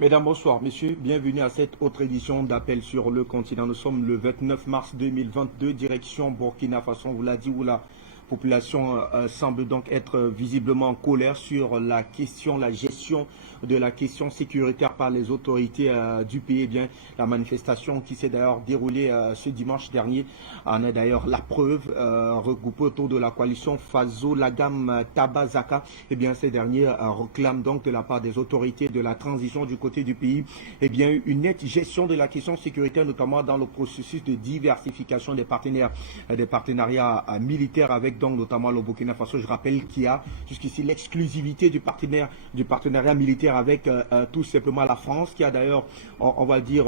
Mesdames, bonsoir. Messieurs, bienvenue à cette autre édition d'Appel sur le continent. Nous sommes le 29 mars 2022, direction Burkina Faso. On vous l'a dit, où la population semble donc être visiblement en colère sur la question, la gestion de la question sécuritaire par les autorités du pays. Eh bien, la manifestation qui s'est d'ailleurs déroulée ce dimanche dernier en est d'ailleurs la preuve, regroupée autour de la coalition Faso Lagam Tabazaka. Eh bien, ces derniers réclament donc de la part des autorités de la transition du côté du pays, eh bien, une nette gestion de la question sécuritaire, notamment dans le processus de diversification des partenariats militaires avec donc notamment le Burkina Faso. Je rappelle qu'il y a jusqu'ici l'exclusivité du partenariat militaire avec tout simplement la France, qui a d'ailleurs, on va dire,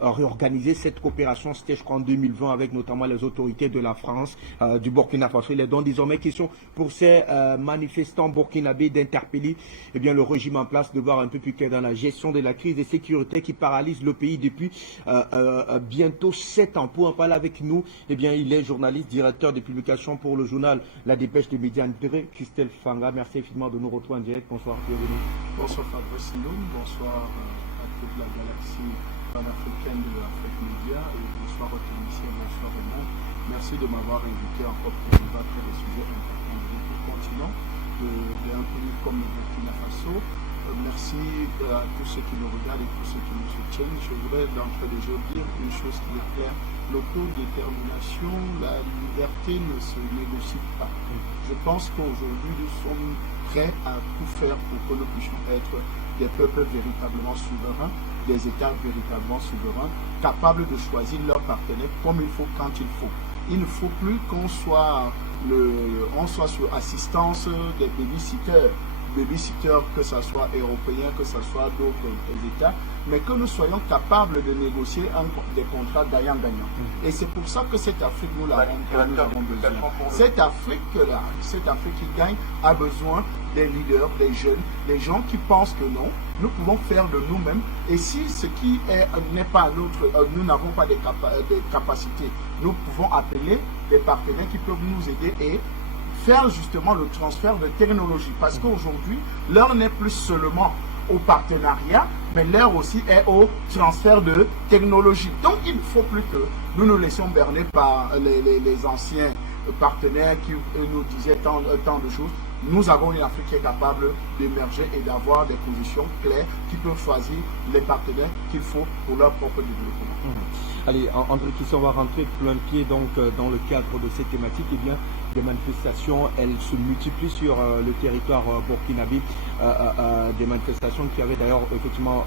réorganisé cette coopération, c'était je crois en 2020, avec notamment les autorités de la France, du Burkina Faso. Il est donc désormais question pour ces manifestants burkinabés d'interpeller eh bien, le régime en place, de voir un peu plus clair dans la gestion de la crise de sécurité qui paralyse le pays depuis bientôt 7 ans. Pour en parler avec nous, eh bien, il est journaliste, directeur de publication pour le journal La Dépêche des médias intégrés, Christelle Fanga. Merci infiniment de nous retrouver en direct. Bonsoir, bienvenue. Bonsoir Fabrice Siloum, bonsoir à toute la galaxie panafricaine de l'Afrique Média et bonsoir aux techniciens, bonsoir au monde. Merci de m'avoir invité encore pour débattre des sujets importants de notre continent, d'un pays comme le Burkina Faso. Merci à tous ceux qui nous regardent et tous ceux qui nous soutiennent. Je voudrais d'entrée de jeu dire une chose qui est claire. L'autodétermination, la liberté ne se négocie pas. Je pense qu'aujourd'hui, nous sommes prêts à tout faire pour que nous puissions être des peuples véritablement souverains, des États véritablement souverains, capables de choisir leurs partenaires comme il faut, quand il faut. Il ne faut plus qu'on soit, sur assistance des babysitters, que ce soit européens, que ce soit d'autres États, mais que nous soyons capables de négocier des contrats gagnant-gagnant. Et c'est pour ça que cette Afrique, nous avons besoin. Cette Afrique-là, cette Afrique qui gagne, a besoin des leaders, des jeunes, des gens qui pensent que non, nous pouvons faire de nous-mêmes. Et si ce qui n'est pas notre, nous n'avons pas des capacités, nous pouvons appeler des partenaires qui peuvent nous aider et faire justement le transfert de technologie. Parce qu'aujourd'hui, l'heure n'est plus seulement au partenariat, mais l'heure aussi est au transfert de technologie. Donc il ne faut plus que nous nous laissions berner par les anciens partenaires qui nous disaient tant de choses. Nous avons une Afrique qui est capable d'émerger et d'avoir des positions claires, qui peuvent choisir les partenaires qu'il faut pour leur propre développement. Allez, André Kisson, on va rentrer plein pied donc dans le cadre de cette thématique. Eh bien, les manifestations, elles se multiplient sur le territoire burkinabé. Des manifestations qui avaient d'ailleurs effectivement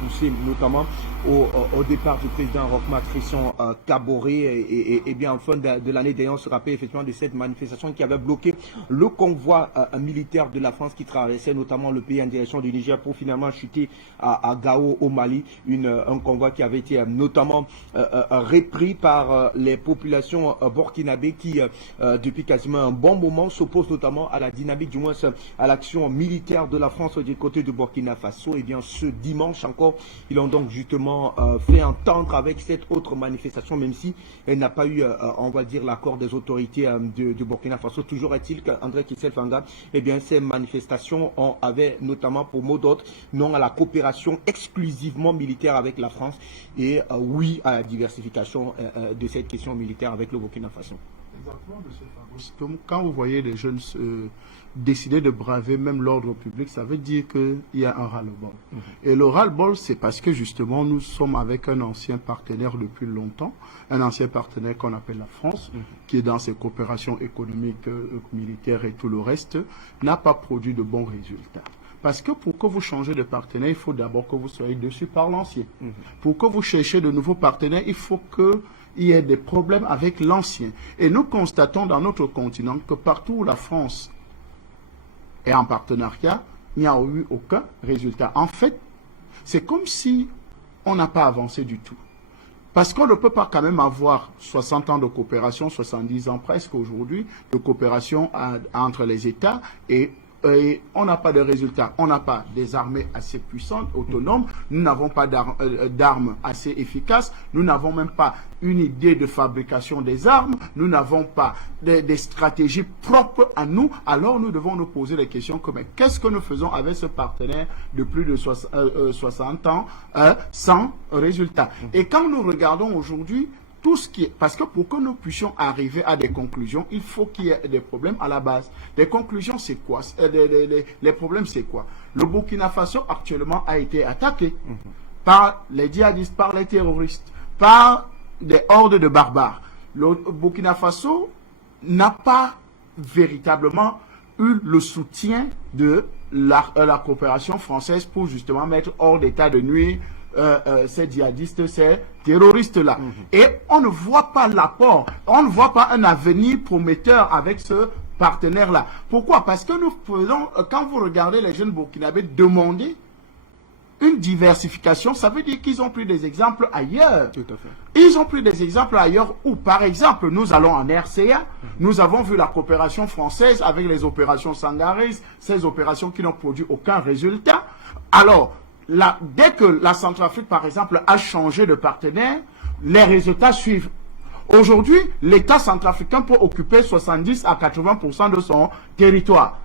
poussé notamment au départ du président Roch-Marc Christian Kaboré. Et bien en fin de l'année d'ailleurs, on se rappelle effectivement de cette manifestation qui avait bloqué le convoi militaire de la France qui traversait notamment le pays en direction du Niger pour finalement chuter à Gao au Mali. Un convoi qui avait été notamment repris par les populations burkinabées qui depuis quasiment un bon moment s'opposent notamment à la dynamique, du moins à l'action militaire de la France du côté du Burkina Faso. Et bien ce dimanche encore, ils ont donc justement fait entendre avec cette autre manifestation, même si elle n'a pas eu, on va dire, l'accord des autorités du Burkina Faso. Toujours est-il qu'André Christelle Fanga, eh bien ces manifestations avaient notamment pour mot d'ordre non à la coopération exclusivement militaire avec la France et oui à la diversification de cette question militaire avec le Burkina Faso. Exactement, M. Fabrice. Quand vous voyez les jeunes décider de braver même l'ordre public, ça veut dire qu'il y a un ras-le-bol. Et le ras-le-bol, c'est parce que justement, nous sommes avec un ancien partenaire depuis longtemps, un ancien partenaire qu'on appelle la France, qui est dans ses coopérations économiques, militaires et tout le reste, n'a pas produit de bons résultats. Parce que pour que vous changez de partenaire, il faut d'abord que vous soyez dessus par l'ancien. Pour que vous cherchiez de nouveaux partenaires, il faut qu'il y ait des problèmes avec l'ancien. Et nous constatons dans notre continent que partout où la France est en partenariat, il n'y a eu aucun résultat. En fait, c'est comme si on n'a pas avancé du tout. Parce qu'on ne peut pas quand même avoir 60 ans de coopération, 70 ans presque aujourd'hui, de coopération entre les États et on n'a pas de résultats. On n'a pas des armées assez puissantes, autonomes. Nous n'avons pas d'armes assez efficaces. Nous n'avons même pas une idée de fabrication des armes. Nous n'avons pas des stratégies propres à nous. Alors nous devons nous poser les questions comme qu'est-ce que nous faisons avec ce partenaire de plus de 60 ans sans résultat. Et quand nous regardons aujourd'hui, tout ce qui est, parce que pour que nous puissions arriver à des conclusions, il faut qu'il y ait des problèmes à la base. Les conclusions, c'est quoi? Les problèmes, c'est quoi? Le Burkina Faso actuellement a été attaqué par les djihadistes, par les terroristes, par des hordes de barbares. Le Burkina Faso n'a pas véritablement eu le soutien de la coopération française pour justement mettre hors d'état de nuire ces djihadistes, ces terroristes-là. Et on ne voit pas l'apport, on ne voit pas un avenir prometteur avec ce partenaire-là. Pourquoi? Parce que nous faisons, quand vous regardez les jeunes burkinabés demander une diversification, ça veut dire qu'ils ont pris des exemples ailleurs. Tout à fait. Ils ont pris des exemples ailleurs où, par exemple, nous allons en RCA, nous avons vu la coopération française avec les opérations Sangaris, ces opérations qui n'ont produit aucun résultat. Alors, dès que la Centrafrique, par exemple, a changé de partenaire, les résultats suivent. Aujourd'hui, l'État centrafricain peut occuper 70 à 80% de son territoire.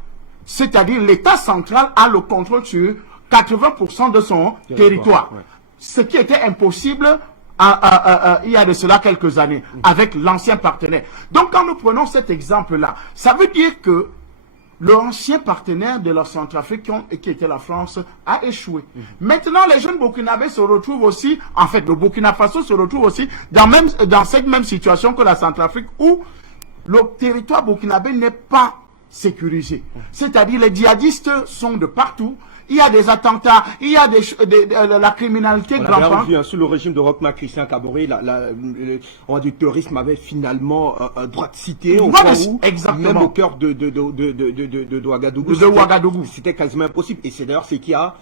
C'est-à-dire, l'État central a le contrôle sur 80% de son territoire. Ouais. Ce qui était impossible il y a de cela quelques années, avec l'ancien partenaire. Donc, quand nous prenons cet exemple-là, ça veut dire que l'ancien partenaire de la Centrafrique, qui était la France, a échoué. Maintenant, les jeunes burkinabés se retrouvent aussi, en fait, le Burkina Faso se retrouve aussi dans cette même situation que la Centrafrique, où le territoire burkinabé n'est pas sécurisé. C'est-à-dire, les djihadistes sont de partout. Il y a des attentats, il y a la criminalité grandement. Sous le régime de Roch Marc Christian Kaboré, du terrorisme avait finalement droit de citer au point où, même au cœur de Ouagadougou, c'était quasiment impossible. Et c'est d'ailleurs ce qui a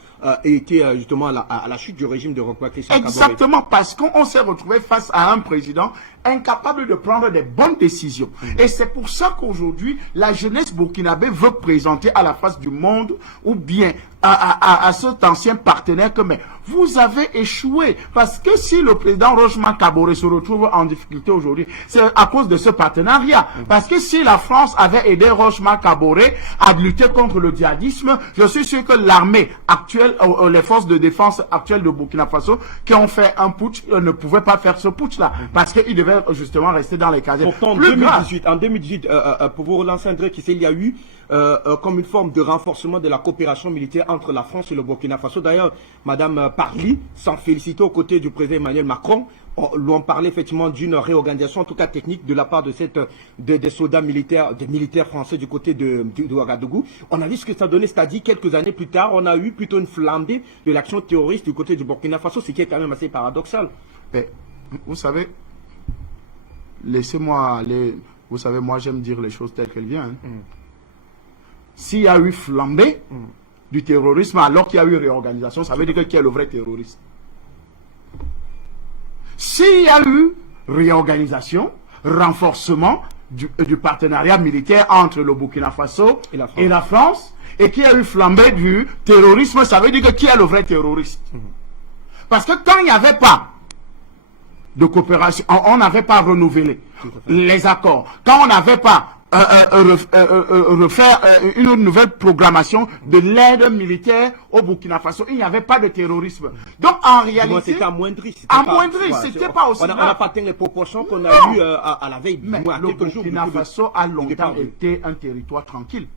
été justement à la chute du régime de Roch Marc Christian Kaboré. Exactement, parce qu'on s'est retrouvé face à un président incapable de prendre des bonnes décisions. Et c'est pour ça qu'aujourd'hui, la jeunesse burkinabé veut présenter à la face du monde, ou bien à cet ancien partenaire que mais vous avez échoué. Parce que si le président Roch Marc Kaboré se retrouve en difficulté aujourd'hui, c'est à cause de ce partenariat. Parce que si la France avait aidé Roch Marc Kaboré à lutter contre le djihadisme, je suis sûr que l'armée actuelle, les forces de défense actuelles de Burkina Faso, qui ont fait un putsch, ne pouvaient pas faire ce putsch-là. Parce qu'ils devaient justement rester dans les casiers. Pourtant, en 2018, pour vous relancer, André, il y a eu comme une forme de renforcement de la coopération militaire entre la France et le Burkina Faso. D'ailleurs, Madame Parly s'en félicitait aux côtés du président Emmanuel Macron. On parlait effectivement d'une réorganisation, en tout cas technique, de la part de des soldats militaires, des militaires français du côté de Ouagadougou. On a vu ce que ça donnait, c'est-à-dire quelques années plus tard, on a eu plutôt une flambée de l'action terroriste du côté du Burkina Faso, ce qui est quand même assez paradoxal. Mais, vous savez, laissez-moi aller. Vous savez, moi j'aime dire les choses telles qu'elles viennent. S'il y a eu flambée du terrorisme alors qu'il y a eu réorganisation, ça veut dire que qui est le vrai terroriste? S'il y a eu réorganisation, renforcement du partenariat militaire entre le Burkina Faso et la France, et qu'il y a eu flambée du terrorisme, ça veut dire que qui est le vrai terroriste? Parce que quand il n'y avait pas de coopération, on n'avait pas renouvelé les accords, quand on n'avait pas refaire une nouvelle programmation de l'aide militaire au Burkina Faso, il n'y avait pas de terrorisme. Donc en réalité, c'était amoindri. C'était pas aussi. On n'a pas atteint les proportions qu'on a eues à la veille. Mais le Burkina Faso a longtemps été un territoire tranquille.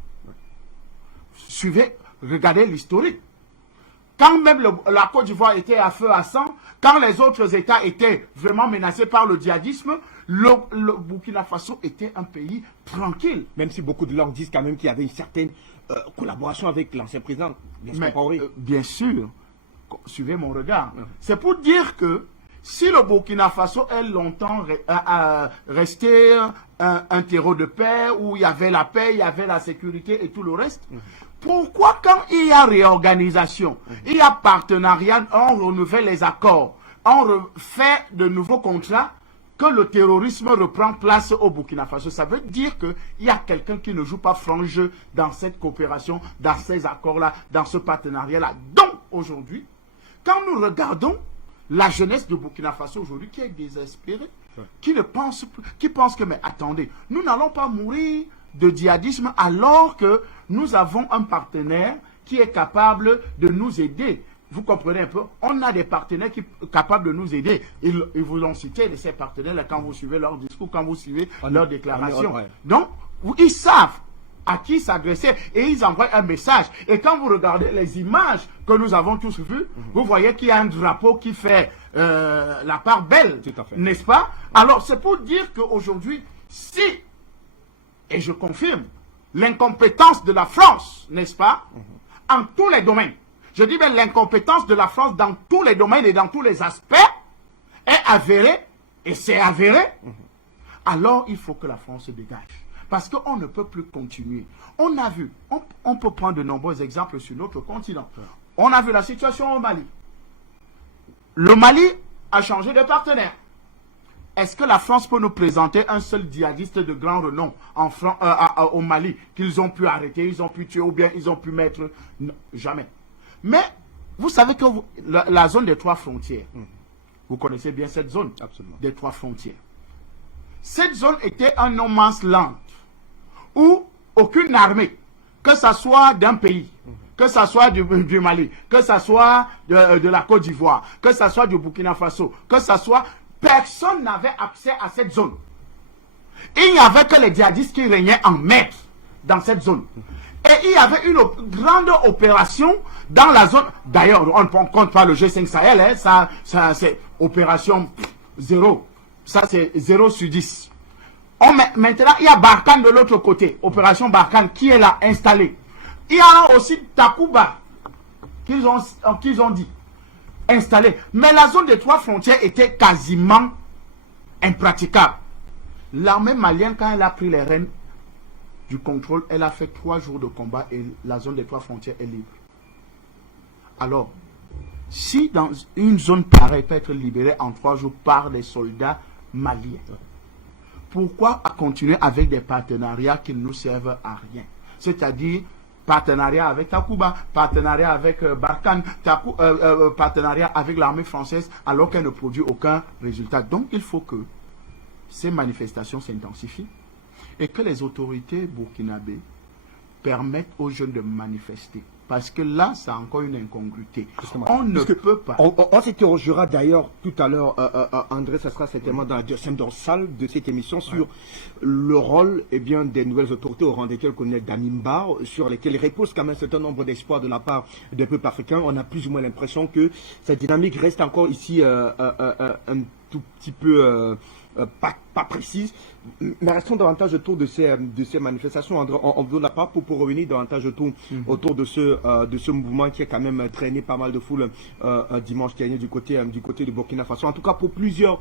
Suivez, regardez l'historique. Quand même la Côte d'Ivoire était à feu à sang, quand les autres États étaient vraiment menacés par le djihadisme, le Burkina Faso était un pays tranquille. Même si beaucoup de langues disent quand même qu'il y avait une certaine collaboration avec l'ancien président. Bien sûr, suivez mon regard. C'est pour dire que si le Burkina Faso est longtemps resté un terreau de paix, où il y avait la paix, il y avait la sécurité et tout le reste, pourquoi quand il y a réorganisation, il y a partenariat, on renouvelle les accords, on refait de nouveaux contrats, que le terrorisme reprend place au Burkina Faso, ça veut dire qu'il y a quelqu'un qui ne joue pas franc jeu dans cette coopération, dans ces accords-là, dans ce partenariat-là. Donc, aujourd'hui, quand nous regardons la jeunesse de Burkina Faso aujourd'hui qui est désespérée, qui ne pense plus, qui pense que, mais attendez, nous n'allons pas mourir de djihadisme alors que nous avons un partenaire qui est capable de nous aider. Vous comprenez un peu? On a des partenaires qui sont capables de nous aider. Ils vous ont cité de ces partenaires-là quand vous suivez leur discours, quand vous suivez leurs déclarations. Donc, ils savent à qui s'adresser et ils envoient un message. Et quand vous regardez les images que nous avons tous vues, vous voyez qu'il y a un drapeau qui fait la part belle, n'est-ce pas? Alors, c'est pour dire qu'aujourd'hui, si, et je confirme, l'incompétence de la France, n'est-ce pas, en tous les domaines, je dis bien l'incompétence de la France dans tous les domaines et dans tous les aspects est avérée, et c'est avéré, alors il faut que la France se dégage. Parce qu'on ne peut plus continuer. On a vu, on peut prendre de nombreux exemples sur notre continent. On a vu la situation au Mali. Le Mali a changé de partenaire. Est-ce que la France peut nous présenter un seul djihadiste de grand renom au Mali qu'ils ont pu arrêter, ils ont pu tuer ou bien ils ont pu mettre... Non, jamais. Mais vous savez que la zone des 3 frontières, vous connaissez bien cette zone. Absolument. Des 3 frontières. Cette zone était un no man's land où aucune armée, que ce soit d'un pays, que ce soit du Mali, que ce soit de la Côte d'Ivoire, que ce soit du Burkina Faso, que ce soit... Personne n'avait accès à cette zone. Il n'y avait que les djihadistes qui régnaient en maître dans cette zone. Et il y avait une grande opération dans la zone. D'ailleurs, on ne compte pas le G5 Sahel, hein, ça c'est opération 0. Ça c'est 0 sur 10. Maintenant, il y a Barkhane de l'autre côté, opération Barkhane, qui est là installée. Il y a aussi Takuba, qu'ils ont dit. Installé. Mais la zone des 3 frontières était quasiment impraticable. L'armée malienne, quand elle a pris les rênes du contrôle, elle a fait 3 jours de combat et la zone des 3 frontières est libre. Alors, si dans une zone pareille peut être libérée en 3 jours par les soldats maliens, pourquoi continuer avec des partenariats qui ne nous servent à rien? C'est-à-dire partenariat avec Takuba, partenariat avec Barkhane, partenariat avec l'armée française, alors qu'elle ne produit aucun résultat. Donc, il faut que ces manifestations s'intensifient et que les autorités burkinabées permettent aux jeunes de manifester. Parce que là, c'est encore une incongruité. On ne peut pas. On s'interrogera d'ailleurs tout à l'heure, André, ça sera certainement dans la deuxième salle de cette émission sur le rôle des nouvelles autorités au rang desquelles connaît Danimba, sur lesquelles repose quand même un certain nombre d'espoirs de la part des peuples africains. On a plus ou moins l'impression que cette dynamique reste encore ici un tout petit peu... pas précise, mais restons davantage autour de ces manifestations. André, on vous donne la parole pour revenir davantage autour de ce mouvement qui a quand même traîné pas mal de foule dimanche dernier du côté du Burkina Faso. En tout cas, pour plusieurs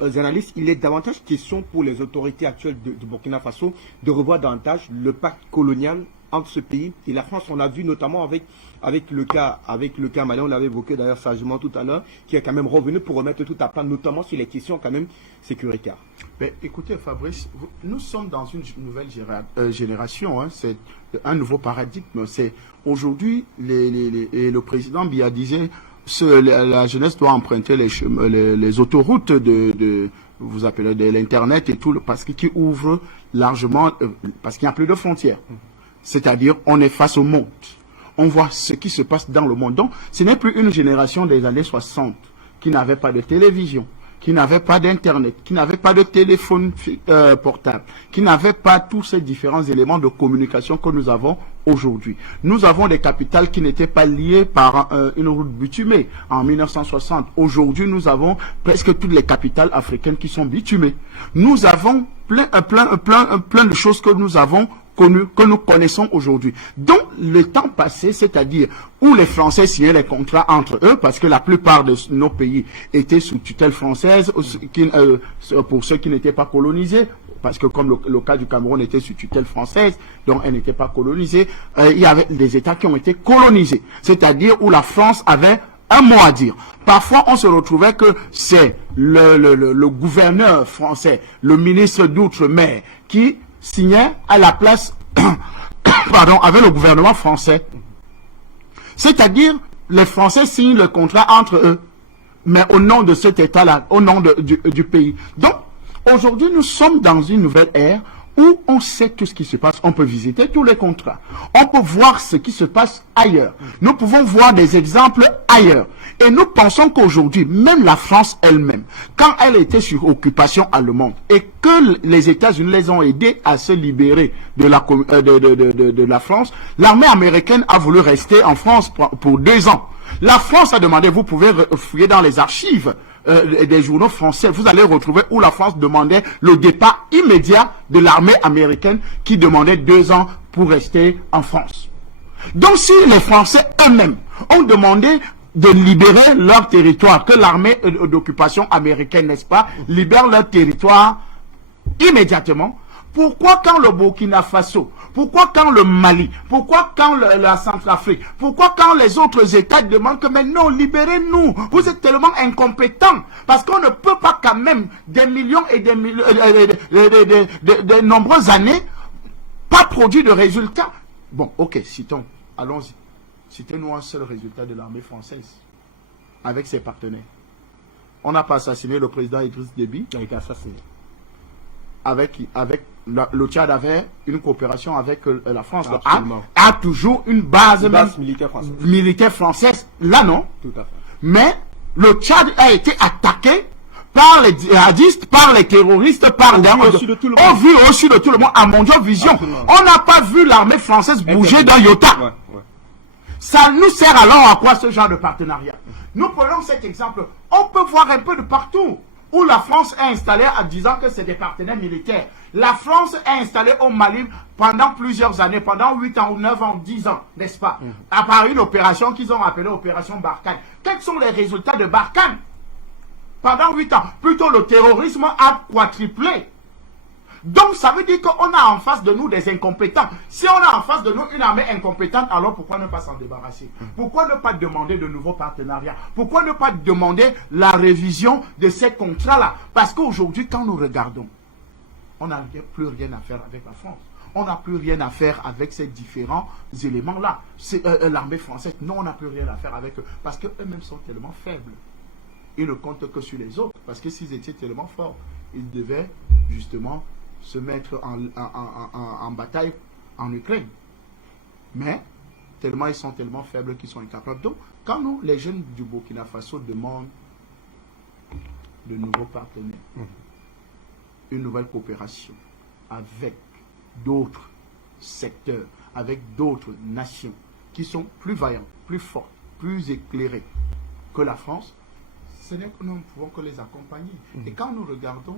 analystes, il est davantage question pour les autorités actuelles du Burkina Faso de revoir davantage le pacte colonial entre ce pays et la France. On l'a vu notamment avec le cas malien, on l'avait évoqué d'ailleurs sagement tout à l'heure, qui est quand même revenu pour remettre tout à plat, notamment sur les questions quand même sécuritaires. Mais écoutez Fabrice, nous sommes dans une nouvelle génération, hein, c'est un nouveau paradigme. C'est aujourd'hui le président Biya disait la jeunesse doit emprunter les autoroutes vous appelez de l'internet et tout, parce qu'il ouvre largement, parce qu'il n'y a plus de frontières. C'est-à-dire, on est face au monde. On voit ce qui se passe dans le monde. Donc, ce n'est plus une génération des années 60 qui n'avait pas de télévision, qui n'avait pas d'internet, qui n'avait pas de téléphone portable, qui n'avait pas tous ces différents éléments de communication que nous avons aujourd'hui. Nous avons des capitales qui n'étaient pas liées par une route bitumée en 1960. Aujourd'hui, nous avons presque toutes les capitales africaines qui sont bitumées. Nous avons plein de choses que nous avons que nous connaissons aujourd'hui. Donc, le temps passé, c'est-à-dire où les Français signaient les contrats entre eux, parce que la plupart de nos pays étaient sous tutelle française, pour ceux qui n'étaient pas colonisés, parce que comme le cas du Cameroun était sous tutelle française, donc elle n'était pas colonisée, il y avait des États qui ont été colonisés, c'est-à-dire où la France avait un mot à dire. Parfois, on se retrouvait que c'est le gouverneur français, le ministre d'Outre-mer, qui signait à la place, pardon, avec le gouvernement français. C'est-à-dire, les Français signent le contrat entre eux, mais au nom de cet État-là, au nom du pays. Donc, aujourd'hui, nous sommes dans une nouvelle ère où on sait tout ce qui se passe, on peut visiter tous les contrats, on peut voir ce qui se passe ailleurs, nous pouvons voir des exemples ailleurs, et nous pensons qu'aujourd'hui, même la France elle-même, quand elle était sur occupation allemande, et que les États-Unis les ont aidés à se libérer de la France, l'armée américaine a voulu rester en France pour 2 ans. La France a demandé, vous pouvez fouiller dans les archives des journaux français, vous allez retrouver où la France demandait le départ immédiat de l'armée américaine qui demandait 2 ans pour rester en France. Donc si les Français eux-mêmes ont demandé de libérer leur territoire, que l'armée d'occupation américaine, n'est-ce pas, libère leur territoire immédiatement, pourquoi quand le Burkina Faso, pourquoi quand le Mali, pourquoi quand la Centrafrique, pourquoi quand les autres États demandent que mais non, libérez-nous, vous êtes tellement incompétents, parce qu'on ne peut pas quand même des millions et des millions, de nombreuses années, pas produire de résultats. Bon, ok, citons, allons-y. Citez-nous un seul résultat de l'armée française avec ses partenaires. On n'a pas assassiné le président Idriss Déby. Il a été assassiné. Le Tchad avait une coopération avec la France. A toujours une base militaire française. Là, non. Tout à fait. Mais le Tchad a été attaqué par les djihadistes, par les terroristes, par les... On vu aussi de tout le monde à Mondial Vision. Absolument. On n'a pas vu l'armée française bouger d'un iota. Ouais. Ça nous sert alors à quoi ce genre de partenariat? Nous prenons cet exemple. On peut voir un peu de partout où la France est installée en disant que c'est des partenaires militaires. La France est installée au Mali pendant plusieurs années, pendant 8 ans, ou 9 ans, 10 ans, n'est-ce pas? À part une opération qu'ils ont appelée opération Barkhane. Quels sont les résultats de Barkhane? Pendant 8 ans, plutôt le terrorisme a quadruplé. Donc ça veut dire qu'on a en face de nous des incompétents. Si on a en face de nous une armée incompétente, alors pourquoi ne pas s'en débarrasser? Pourquoi ne pas demander de nouveaux partenariats? Pourquoi ne pas demander la révision de ces contrats-là? Parce qu'aujourd'hui, quand nous regardons, on n'a plus rien à faire avec la France. On n'a plus rien à faire avec ces différents éléments-là. C'est l'armée française. Non, on n'a plus rien à faire avec eux. Parce qu'eux-mêmes sont tellement faibles. Ils ne comptent que sur les autres. Parce que s'ils étaient tellement forts, ils devaient justement se mettre en bataille en Ukraine. Mais tellement ils sont tellement faibles qu'ils sont incapables. Donc, quand nous, les jeunes du Burkina Faso demandent de nouveaux partenaires, une nouvelle coopération avec d'autres secteurs, avec d'autres nations qui sont plus vaillantes, plus fortes, plus éclairées que la France, ce n'est que nous ne pouvons que les accompagner. Et quand nous regardons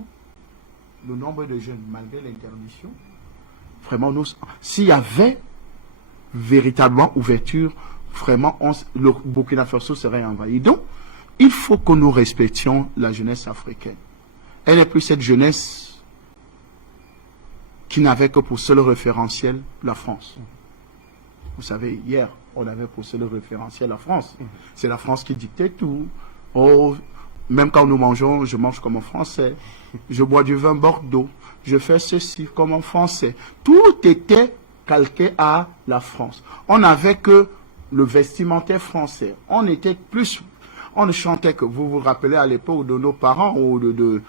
le nombre de jeunes, malgré l'interdiction, vraiment, s'il y avait véritablement ouverture, vraiment, le Burkina Faso serait envahi. Donc, il faut que nous respections la jeunesse africaine. Elle n'est plus cette jeunesse qui n'avait que pour seul référentiel la France. Vous savez, hier, on avait pour seul référentiel la France. C'est la France qui dictait tout. Oh, même quand nous mangeons, je mange comme un Français. Je bois du vin Bordeaux. Je fais ceci comme un Français. Tout était calqué à la France. On n'avait que le vestimentaire français. On était plus... On ne chantait que, vous vous rappelez à l'époque de nos parents ou des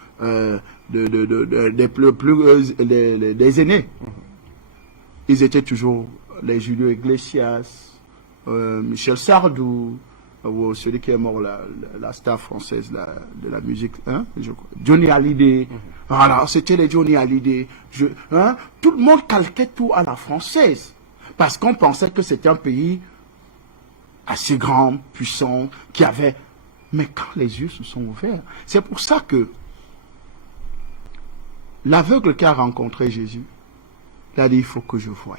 aînés. Ils étaient toujours les Julio Iglesias, Michel Sardou, ou celui qui est mort, la star française de la musique, hein, Johnny Hallyday. Voilà, c'était les Johnny Hallyday. Tout le monde calquait tout à la française. Parce qu'on pensait que c'était un pays assez grand, puissant, qui avait... Mais quand les yeux se sont ouverts, c'est pour ça que l'aveugle qui a rencontré Jésus, il a dit, il faut que je voie.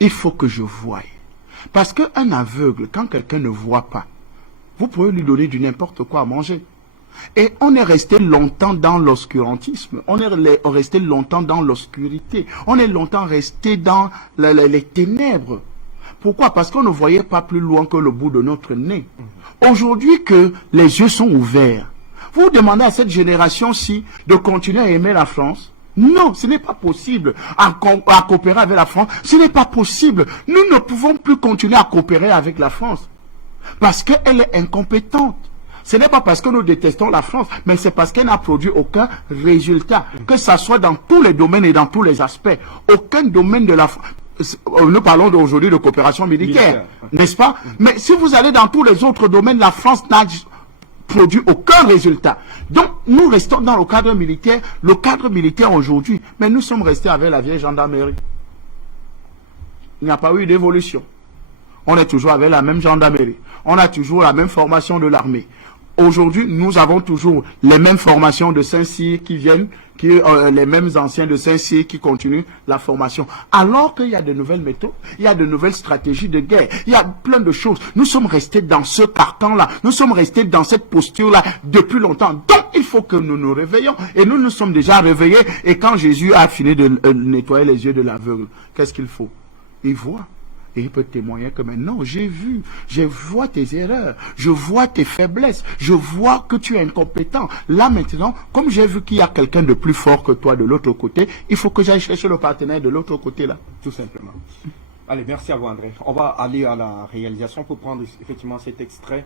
Il faut que je voie. Parce qu'un aveugle, quand quelqu'un ne voit pas, vous pouvez lui donner du n'importe quoi à manger. Et on est resté longtemps dans l'obscurantisme. On est resté longtemps dans l'obscurité. On est longtemps resté dans les ténèbres. Pourquoi? Parce qu'on ne voyait pas plus loin que le bout de notre nez. Aujourd'hui que les yeux sont ouverts, vous demandez à cette génération-ci de continuer à aimer la France? Non, ce n'est pas possible. À coopérer avec la France, ce n'est pas possible. Nous ne pouvons plus continuer à coopérer avec la France parce qu'elle est incompétente. Ce n'est pas parce que nous détestons la France, mais c'est parce qu'elle n'a produit aucun résultat, que ça soit dans tous les domaines et dans tous les aspects. Aucun domaine de la France. Nous parlons aujourd'hui de coopération militaire, n'est-ce pas? Mais si vous allez dans tous les autres domaines, la France n'a produit aucun résultat. Donc, nous restons dans le cadre militaire aujourd'hui, mais nous sommes restés avec la vieille gendarmerie. Il n'y a pas eu d'évolution. On est toujours avec la même gendarmerie. On a toujours la même formation de l'armée. Aujourd'hui, nous avons toujours les mêmes formations de Saint-Cyr qui viennent, les mêmes anciens de Saint-Cyr qui continuent la formation. Alors qu'il y a de nouvelles méthodes, il y a de nouvelles stratégies de guerre, il y a plein de choses. Nous sommes restés dans ce carcan-là, nous sommes restés dans cette posture-là depuis longtemps. Donc, il faut que nous nous réveillons. Et nous nous sommes déjà réveillés. Et quand Jésus a fini de nettoyer les yeux de l'aveugle, qu'est-ce qu'il faut? Il voit. Et il peut témoigner que maintenant, j'ai vu, je vois tes erreurs, je vois tes faiblesses, je vois que tu es incompétent. Là maintenant, comme j'ai vu qu'il y a quelqu'un de plus fort que toi de l'autre côté, il faut que j'aille chercher le partenaire de l'autre côté là. Tout simplement. Allez, merci à vous André. On va aller à la réalisation pour prendre effectivement cet extrait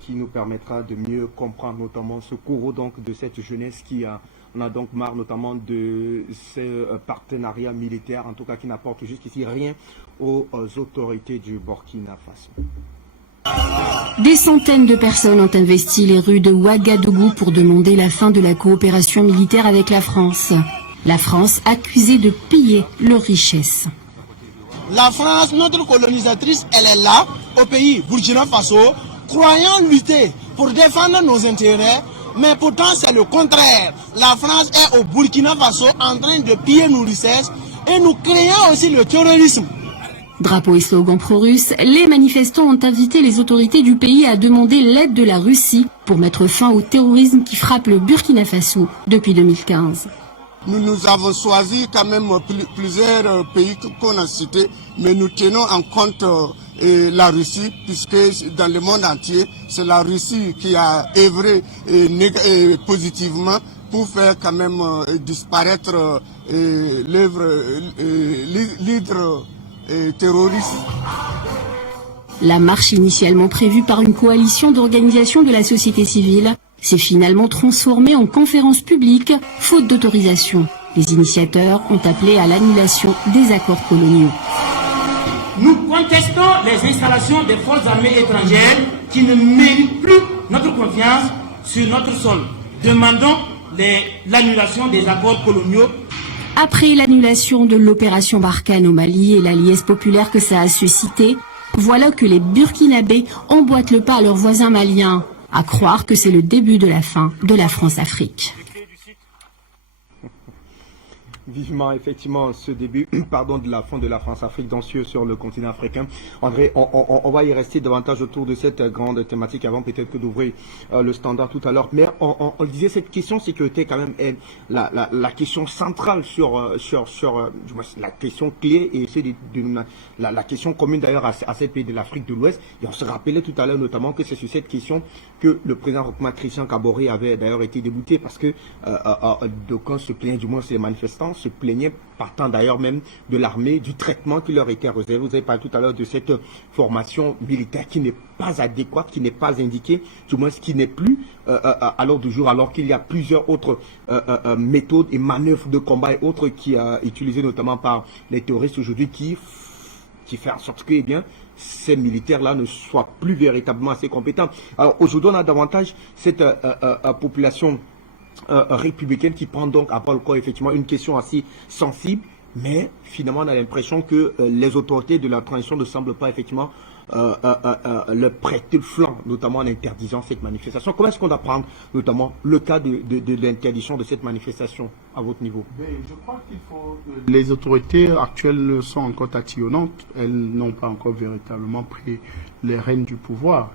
qui nous permettra de mieux comprendre notamment ce courroux donc de cette jeunesse qui a... On a donc marre notamment de ces partenariats militaires, en tout cas qui n'apportent jusqu'ici rien aux autorités du Burkina Faso. Des centaines de personnes ont investi les rues de Ouagadougou pour demander la fin de la coopération militaire avec la France. La France accusée de piller leurs richesses. La France, notre colonisatrice, elle est là, au pays Burkina Faso, croyant lutter pour défendre nos intérêts. Mais pourtant, c'est le contraire. La France est au Burkina Faso en train de piller nos richesses et nous créons aussi le terrorisme. Drapeau et slogan pro-russe, les manifestants ont invité les autorités du pays à demander l'aide de la Russie pour mettre fin au terrorisme qui frappe le Burkina Faso depuis 2015. Nous avons choisi quand même plusieurs pays qu'on a cités, mais nous tenons en compte la Russie, puisque dans le monde entier, c'est la Russie qui a œuvré positivement pour faire quand même disparaître l'hydre terroriste. La marche initialement prévue par une coalition d'organisations de la société civile s'est finalement transformée en conférence publique, faute d'autorisation. Les initiateurs ont appelé à l'annulation des accords coloniaux. Nous contestons les installations des forces armées étrangères qui ne méritent plus notre confiance sur notre sol. Demandons l'annulation des accords coloniaux. Après l'annulation de l'opération Barkhane au Mali et la liesse populaire que ça a suscité, voilà que les Burkinabés emboîtent le pas à leurs voisins maliens, à croire que c'est le début de la fin de la France-Afrique. Vivement effectivement ce début de la fin de la France-Afrique sur le continent africain. André, on va y rester davantage autour de cette grande thématique avant peut-être que d'ouvrir le standard tout à l'heure. Mais on disait cette question sécurité quand même est la question centrale sur la question clé et c'est la question commune d'ailleurs à ces pays de l'Afrique de l'Ouest. Et on se rappelait tout à l'heure notamment que c'est sur cette question que le président Christian Kaboré avait d'ailleurs été débouté parce que d'aucuns se plaignaient, du moins c'est les manifestants se plaignaient, partant d'ailleurs même de l'armée, du traitement qui leur était réservé. Vous avez parlé tout à l'heure de cette formation militaire qui n'est pas adéquate, qui n'est pas indiquée, du moins ce qui n'est plus à l'ordre du jour, alors qu'il y a plusieurs autres méthodes et manœuvres de combat et autres qui utilisées notamment par les terroristes aujourd'hui qui fait en sorte que ces militaires-là ne soient plus véritablement assez compétents. Alors aujourd'hui, on a davantage cette population républicaine qui prend donc à bras le corps effectivement une question assez sensible, mais finalement on a l'impression que les autorités de la transition ne semblent pas effectivement le prêter le flanc, notamment en interdisant cette manifestation. Comment est-ce qu'on doit prendre notamment le cas de l'interdiction de cette manifestation à votre niveau? Je crois qu'il faut... Les autorités actuelles sont encore tatillonnantes, elles n'ont pas encore véritablement pris les rênes du pouvoir.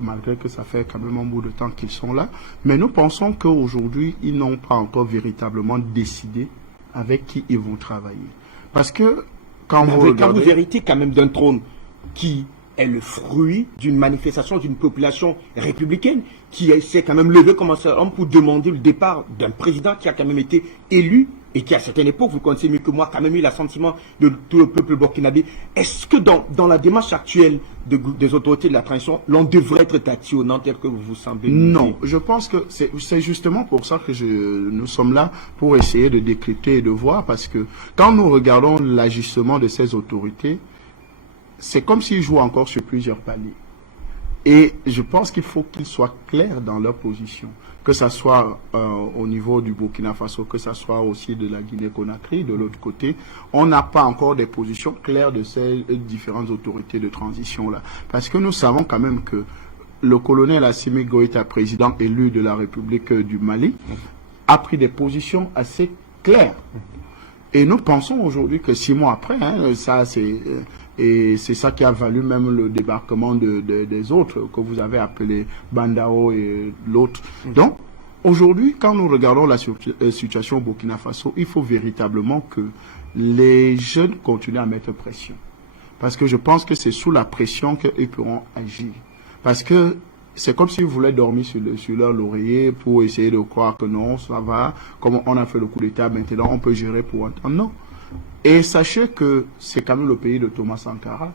Malgré que ça fait quand même un bout de temps qu'ils sont là. Mais nous pensons qu'aujourd'hui, ils n'ont pas encore véritablement décidé avec qui ils vont travailler. Parce que quand Mais vous quand regardez... vous héritez quand même d'un trône qui est le fruit d'une manifestation d'une population républicaine qui s'est quand même levée comme un seul homme pour demander le départ d'un président qui a quand même été élu et qui à certaine époque, vous connaissez mieux que moi, quand même eu l'assentiment de tout le peuple burkinabé. Est-ce que dans la démarche actuelle des autorités de la transition, l'on devrait être tatillonnant tel que vous semblez? Non, je pense que c'est justement pour ça que nous sommes là, pour essayer de décrypter et de voir, parce que quand nous regardons l'agissement de ces autorités, c'est comme s'ils jouent encore sur plusieurs paliers. Et je pense qu'il faut qu'ils soient clairs dans leur position, que ce soit au niveau du Burkina Faso, que ce soit aussi de la Guinée-Conakry, de l'autre côté. On n'a pas encore des positions claires de ces différentes autorités de transition-là. Parce que nous savons quand même que le colonel Assimi Goïta, président élu de la République du Mali, a pris des positions assez claires. Et nous pensons aujourd'hui que 6 mois après, et c'est ça qui a valu même le débarquement des autres que vous avez appelés Bandao et l'autre. Donc, aujourd'hui, quand nous regardons la situation au Burkina Faso, il faut véritablement que les jeunes continuent à mettre pression. Parce que je pense que c'est sous la pression qu'ils pourront agir. Parce que c'est comme s'ils voulaient dormir sur leur laurier pour essayer de croire que non, ça va, comme on a fait le coup d'État, maintenant on peut gérer pour un temps. Non. Et sachez que c'est quand même le pays de Thomas Sankara,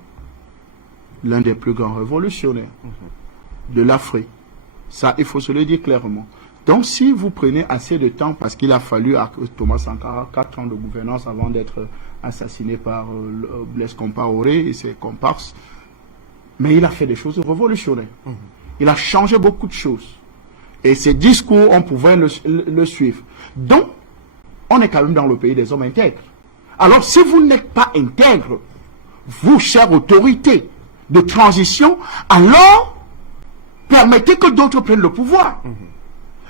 l'un des plus grands révolutionnaires de l'Afrique. Ça, il faut se le dire clairement. Donc, si vous prenez assez de temps, parce qu'il a fallu à Thomas Sankara 4 ans de gouvernance avant d'être assassiné par Blaise Compaoré et ses comparses, mais il a fait des choses révolutionnaires. Il a changé beaucoup de choses. Et ses discours, on pouvait le suivre. Donc, on est quand même dans le pays des hommes intègres. Alors, si vous n'êtes pas intègre, vous, chères autorités de transition, alors, permettez que d'autres prennent le pouvoir.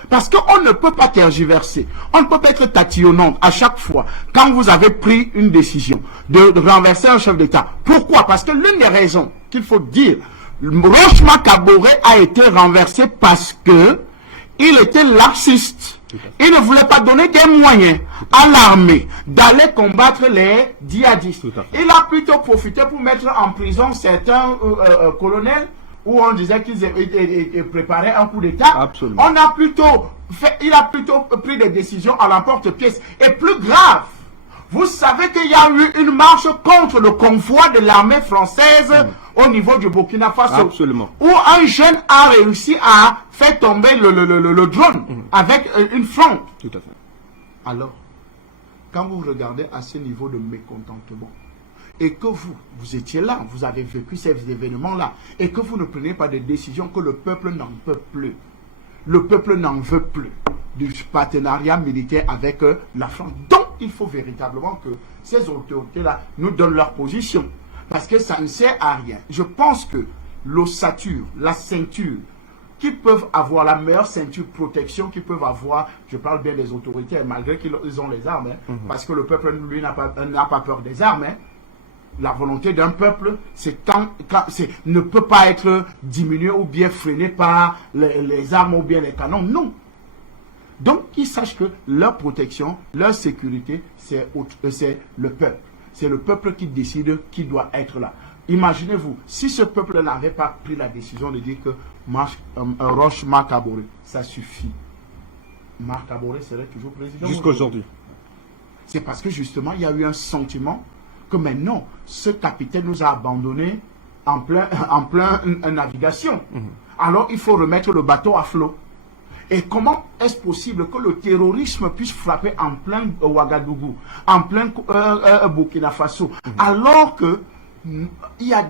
Parce qu'on ne peut pas tergiverser. On ne peut pas être tatillonnant à chaque fois quand vous avez pris une décision de renverser un chef d'État. Pourquoi? Parce que l'une des raisons qu'il faut dire, Roch-Marc Kaboré a été renversé parce que il était laxiste. Il ne voulait pas donner des moyens à l'armée d'aller combattre les djihadistes. Il a plutôt profité pour mettre en prison certains colonels où on disait qu'ils préparaient un coup d'État. Il a plutôt pris des décisions à l'emporte-pièce. Et plus grave, vous savez qu'il y a eu une marche contre le convoi de l'armée française au niveau du Burkina Faso. Absolument. Où un jeune a réussi à faire tomber le drone avec une fronde. Tout à fait. Alors, quand vous regardez à ce niveau de mécontentement, et que vous étiez là, vous avez vécu ces événements-là, et que vous ne prenez pas de décision, que le peuple n'en peut plus. Le peuple n'en veut plus du partenariat militaire avec la France. Donc, il faut véritablement que ces autorités-là nous donnent leur position. Parce que ça ne sert à rien. Je pense que l'ossature, la ceinture, qui peuvent avoir la meilleure ceinture protection qu'ils peuvent avoir, je parle bien des autorités, malgré qu'ils ont les armes, parce que le peuple, lui, n'a pas peur des armes. La volonté d'un peuple, ne peut pas être diminuée ou bien freinée par les armes ou bien les canons. Non. Donc, qu'ils sachent que leur protection, leur sécurité, c'est le peuple. C'est le peuple qui décide qui doit être là. Imaginez-vous, si ce peuple n'avait pas pris la décision de dire que Roch-Marc Kaboré, ça suffit. Marc Kaboré serait toujours président. Jusqu'aujourd'hui. C'est parce que justement, il y a eu un sentiment que maintenant, ce capitaine nous a abandonnés en plein navigation. Alors, il faut remettre le bateau à flot. Et comment est-ce possible que le terrorisme puisse frapper en plein Ouagadougou, en plein Burkina Faso, alors que il y a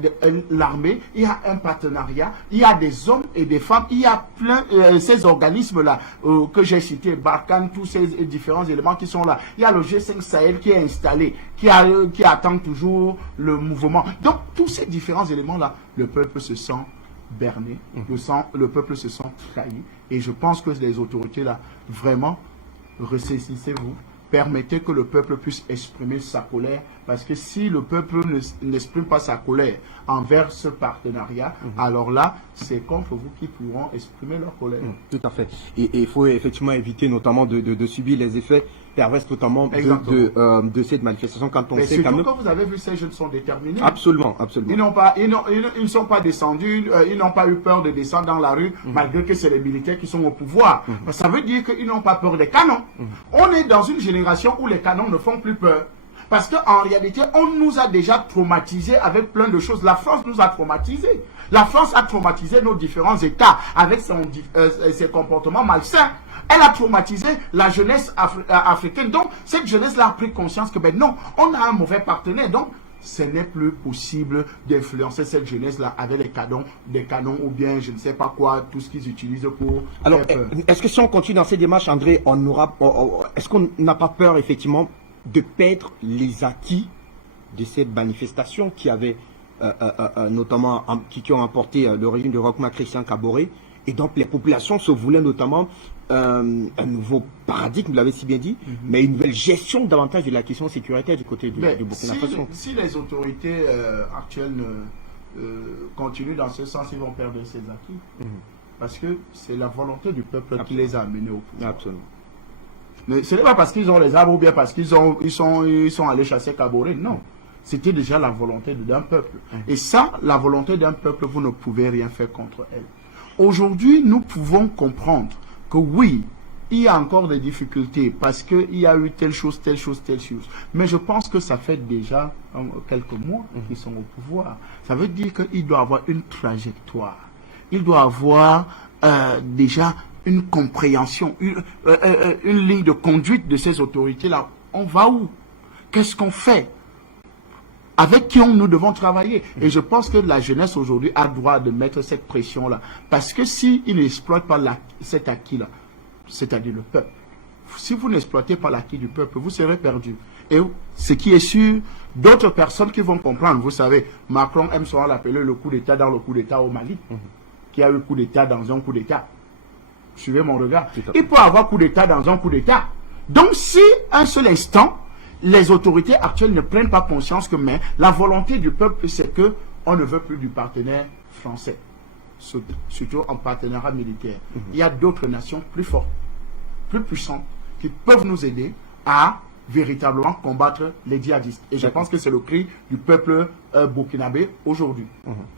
l'armée, il y a un partenariat, il y a des hommes et des femmes, il y a plein ces organismes-là que j'ai cités, Barkhane, tous ces différents éléments qui sont là. Il y a le G5 Sahel qui est installé, qui attend toujours le mouvement. Donc, tous ces différents éléments-là, le peuple se sent berné, le peuple se sent trahi. Et je pense que les autorités-là, vraiment, ressaisissez-vous, permettez que le peuple puisse exprimer sa colère Parce que si le peuple n'exprime pas sa colère envers ce partenariat, alors là, c'est contre vous qui pourront exprimer leur colère. Tout à fait. Et il faut effectivement éviter notamment de subir les effets pervers notamment de cette manifestation quand on sait quand même... Quand vous avez vu, ces jeunes sont déterminés. Absolument, absolument. Ils ne sont pas descendus, ils n'ont pas eu peur de descendre dans la rue, malgré que c'est les militaires qui sont au pouvoir. Ça veut dire qu'ils n'ont pas peur des canons. On est dans une génération où les canons ne font plus peur. Parce qu'en réalité, on nous a déjà traumatisés avec plein de choses. La France nous a traumatisés. La France a traumatisé nos différents États avec ses comportements malsains. Elle a traumatisé la jeunesse africaine. Donc, cette jeunesse-là a pris conscience que, ben non, on a un mauvais partenaire. Donc, ce n'est plus possible d'influencer cette jeunesse-là avec des canons ou bien je ne sais pas quoi, tout ce qu'ils utilisent pour... Alors, est-ce que si on continue dans ces démarches, André, est-ce qu'on n'a pas peur, effectivement, de perdre les acquis de cette manifestation qui avait notamment qui ont emporté le régime de Roch Marc Christian Kaboré, et donc les populations se voulaient notamment un nouveau paradigme, vous l'avez si bien dit, mais une nouvelle gestion davantage de la question sécuritaire du côté du Burkina Faso. Si les autorités actuelles continuent dans ce sens, ils vont perdre ces acquis. Parce que c'est la volonté du peuple qui les a amenés au pouvoir. Absolument. Mais ce n'est pas parce qu'ils ont les armes ou bien parce qu'ils sont allés chasser Kaboré, non. C'était déjà la volonté d'un peuple. Et ça, la volonté d'un peuple, vous ne pouvez rien faire contre elle. Aujourd'hui, nous pouvons comprendre que oui, il y a encore des difficultés parce qu'il y a eu telle chose. Mais je pense que ça fait déjà quelques mois qu'ils sont au pouvoir. Ça veut dire qu'il doit avoir une trajectoire. Il doit avoir déjà une compréhension, une ligne de conduite de ces autorités-là. On va où? Qu'est-ce qu'on fait? Avec qui nous devons travailler? Et je pense que la jeunesse aujourd'hui a le droit de mettre cette pression-là. Parce que s'ils n'exploitent pas cet acquis-là, c'est-à-dire le peuple, si vous n'exploitez pas l'acquis du peuple, vous serez perdu. Et ce qui est sûr, d'autres personnes qui vont comprendre, vous savez, Macron aime souvent l'appeler le coup d'État dans le coup d'État au Mali, qui a eu coup d'État dans un coup d'État. Suivez mon regard. Il peut avoir coup d'État dans un coup d'État. Donc si un seul instant, les autorités actuelles ne prennent pas conscience que la volonté du peuple, c'est que on ne veut plus du partenaire français, surtout en partenariat militaire. Il y a d'autres nations plus fortes, plus puissantes, qui peuvent nous aider à véritablement combattre les djihadistes. Et je pense que c'est le cri du peuple burkinabé aujourd'hui.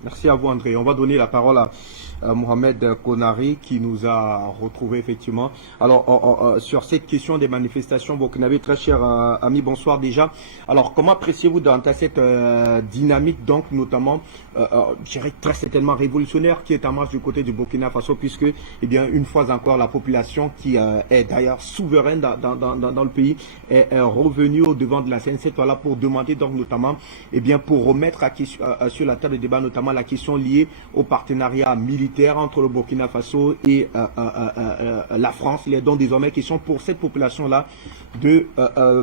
Merci à vous, André. On va donner la parole à Mohamed Konari qui nous a retrouvé effectivement. Alors, sur cette question des manifestations burkinabé, très cher ami, bonsoir déjà. Alors, comment appréciez-vous dans cette dynamique, donc notamment, je dirais très certainement révolutionnaire, qui est en marche du côté du Burkina Faso, puisque, eh bien, une fois encore, la population qui est d'ailleurs souveraine dans le pays est revenue au devant de la scène cette fois-là pour demander donc notamment, eh bien, pour remettre sur la table de débat notamment la question liée au partenariat militaire entre le Burkina Faso et la France. Il est donc désormais question pour cette population-là de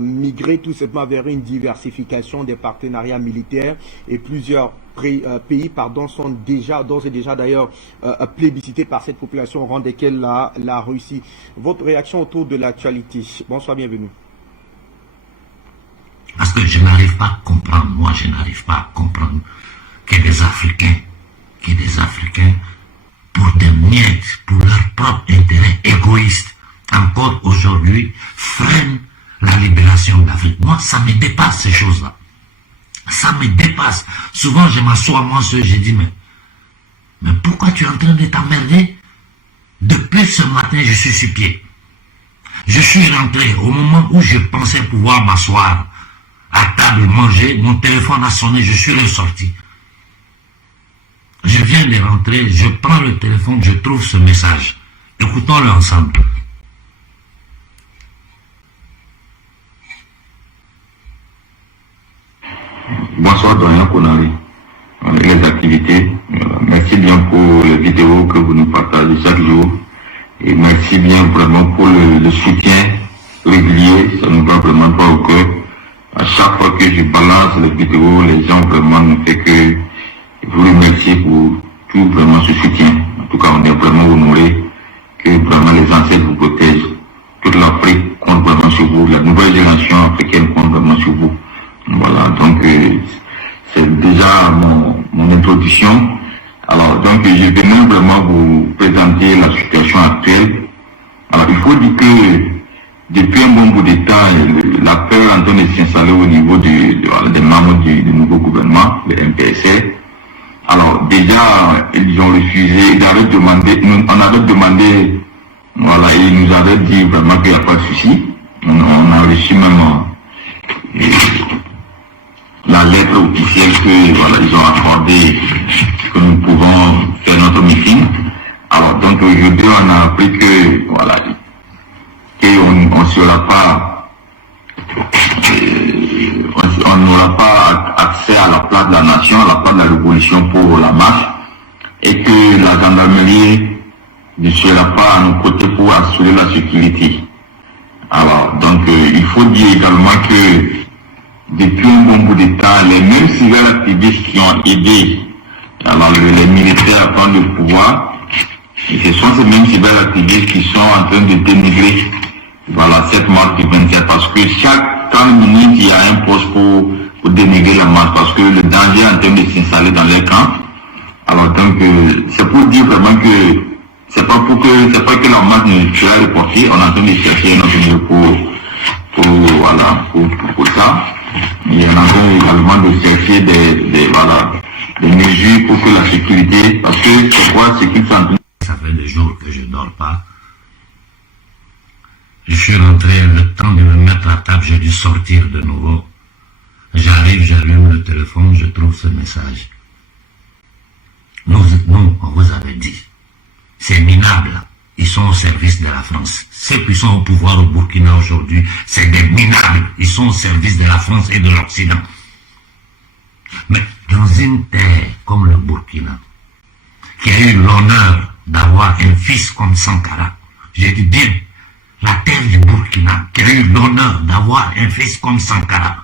migrer tout simplement vers une diversification des partenariats militaires, et plusieurs pays sont d'ores et déjà d'ailleurs plébiscités par cette population, au rang desquels la Russie. Votre réaction autour de l'actualité? Bonsoir, bienvenue. Parce que je n'arrive pas à comprendre, moi je n'arrive pas à comprendre que des Africains, pour des miettes, pour leur propre intérêt égoïste, encore aujourd'hui, freinent la libération d'Afrique. Moi, ça me dépasse ces choses-là. Ça me dépasse. Souvent, je m'assois moi seul, je dis, mais pourquoi tu es en train de t'emmerder? Depuis ce matin, je suis sur pied. Je suis rentré au moment où je pensais pouvoir m'asseoir à table manger, mon téléphone a sonné, je suis ressorti. Je viens de rentrer, je prends le téléphone, je trouve ce message. Écoutons-le ensemble. Bonsoir, Doyen Konari. Les activités, merci bien pour les vidéos que vous nous partagez chaque jour. Et merci bien vraiment pour le soutien régulier, ça nous va vraiment pas au cœur. À chaque fois que je balance les vidéos, les gens vraiment ne font que vous remercier pour tout vraiment ce soutien. En tout cas, on est vraiment honorés que vraiment les ancêtres vous protègent. Toute l'Afrique compte vraiment sur vous. La nouvelle génération africaine compte vraiment sur vous. Voilà, donc c'est déjà mon introduction. Alors, donc je vais même vraiment vous présenter la situation actuelle. Alors, il faut dire que depuis un bon bout de temps, la peur est en train de s'installer au niveau des membres du nouveau gouvernement, le MPSR. Alors, déjà, ils ont refusé, on avait demandé, voilà, et ils nous avaient dit vraiment qu'il n'y a pas de souci. On a reçu même la lettre officielle que, voilà, ils ont accordé que nous pouvons faire notre meeting. Alors, donc aujourd'hui, on a appris que, voilà, qu'on sera pas, on n'aura pas accès à la place de la nation, à la place de la révolution pour la marche, et que la gendarmerie ne sera pas à nos côtés pour assurer la sécurité. Alors, donc, il faut dire également que depuis un bon bout de temps, les mêmes civils activistes qui ont aidé alors, les militaires à prendre le pouvoir, et ce sont ces mêmes civils activistes qui sont en train de dénigrer, voilà, cette marche du 27, parce que chaque 30 minutes, il y a un poste pour dénigrer la marche, parce que le danger est en train de s'installer dans les camps. Alors, donc, c'est pour dire vraiment que c'est pas que la marche ne sera reportée, on est en train de chercher notre milieu pour ça. Il y en a également de chercher des mesures pour que la sécurité, parce que c'est quoi ce qu'ils sont en train. Ça fait des jours que je ne dors pas. Je suis rentré, le temps de me mettre à table, j'ai dû sortir de nouveau. J'arrive, j'allume le téléphone, je trouve ce message. Nous, on vous avait dit, c'est minable. Ils sont au service de la France. Ceux qui sont au pouvoir au Burkina aujourd'hui, c'est des minables. Ils sont au service de la France et de l'Occident. Mais dans une terre comme le Burkina, qui a eu l'honneur d'avoir un fils comme Sankara, j'ai dit bien, la terre du Burkina, qui a eu l'honneur d'avoir un fils comme Sankara,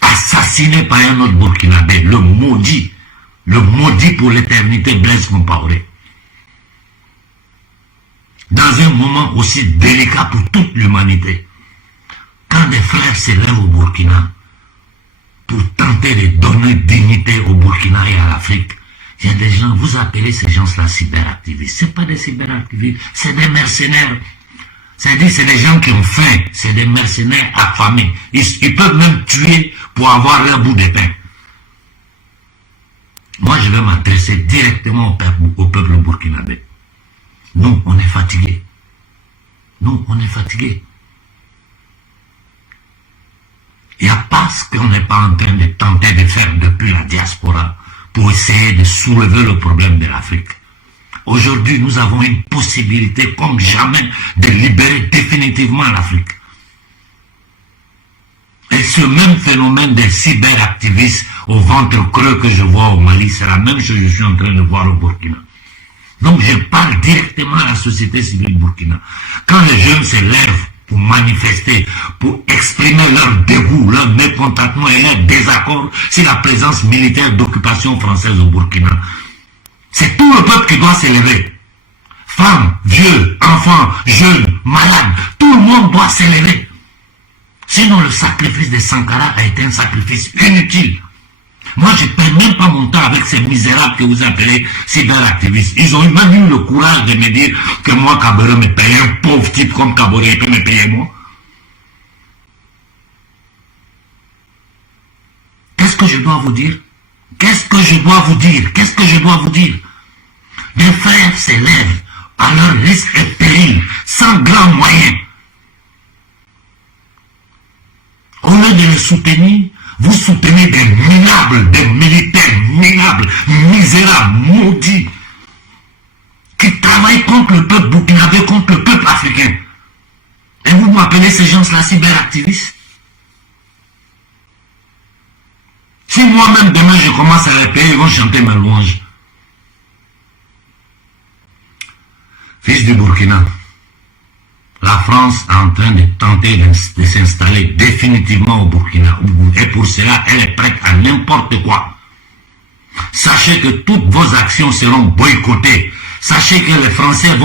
assassiné par un autre Burkinabé, le maudit pour l'éternité, Blaise Compaoré. Dans un moment aussi délicat pour toute l'humanité, quand des frères s'élèvent au Burkina pour tenter de donner dignité au Burkina et à l'Afrique, il y a des gens, vous appelez ces gens-là cyberactivistes. Ce n'est pas des cyberactivistes, c'est des mercenaires. C'est-à-dire, c'est des gens qui ont faim, c'est des mercenaires affamés. Ils peuvent même tuer pour avoir leur bout de pain. Moi, je vais m'adresser directement au peuple burkinabé. Nous, on est fatigués. Nous, on est fatigués. Il n'y a pas ce qu'on n'est pas en train de tenter de faire depuis la diaspora pour essayer de soulever le problème de l'Afrique. Aujourd'hui, nous avons une possibilité comme jamais de libérer définitivement l'Afrique. Et ce même phénomène des cyberactivistes au ventre creux que je vois au Mali, c'est la même chose que je suis en train de voir au Burkina. Donc je parle directement à la société civile burkina. Quand les jeunes se lèvent pour manifester, pour exprimer leur dégoût, leur mécontentement et leur désaccord sur la présence militaire d'occupation française au Burkina, c'est tout le peuple qui doit s'élever. Femmes, vieux, enfants, jeunes, malades, tout le monde doit s'élever. Sinon le sacrifice de Sankara a été un sacrifice inutile. Moi, je ne perds même pas mon temps avec ces misérables que vous appelez cyberactivistes. Ils ont même eu le courage de me dire que moi, Kaboré me paye, un pauvre type comme Kaboré, il peut me payer moi. Qu'est-ce que je dois vous dire? Qu'est-ce que je dois vous dire? Qu'est-ce que je dois vous dire? Des frères s'élèvent à leur risque et péril, sans grands moyens. Au lieu de les soutenir, vous soutenez des minables, des militaires minables, misérables, maudits, qui travaillent contre le peuple burkinabé, contre le peuple africain. Et vous m'appelez ces gens-là cyberactivistes? Si moi-même demain je commence à les payer, ils vont chanter ma louange. Fils du Burkina, la France est en train de tenter de s'installer définitivement au Burkina. Et pour cela, elle est prête à n'importe quoi. Sachez que toutes vos actions seront boycottées. Sachez que les Français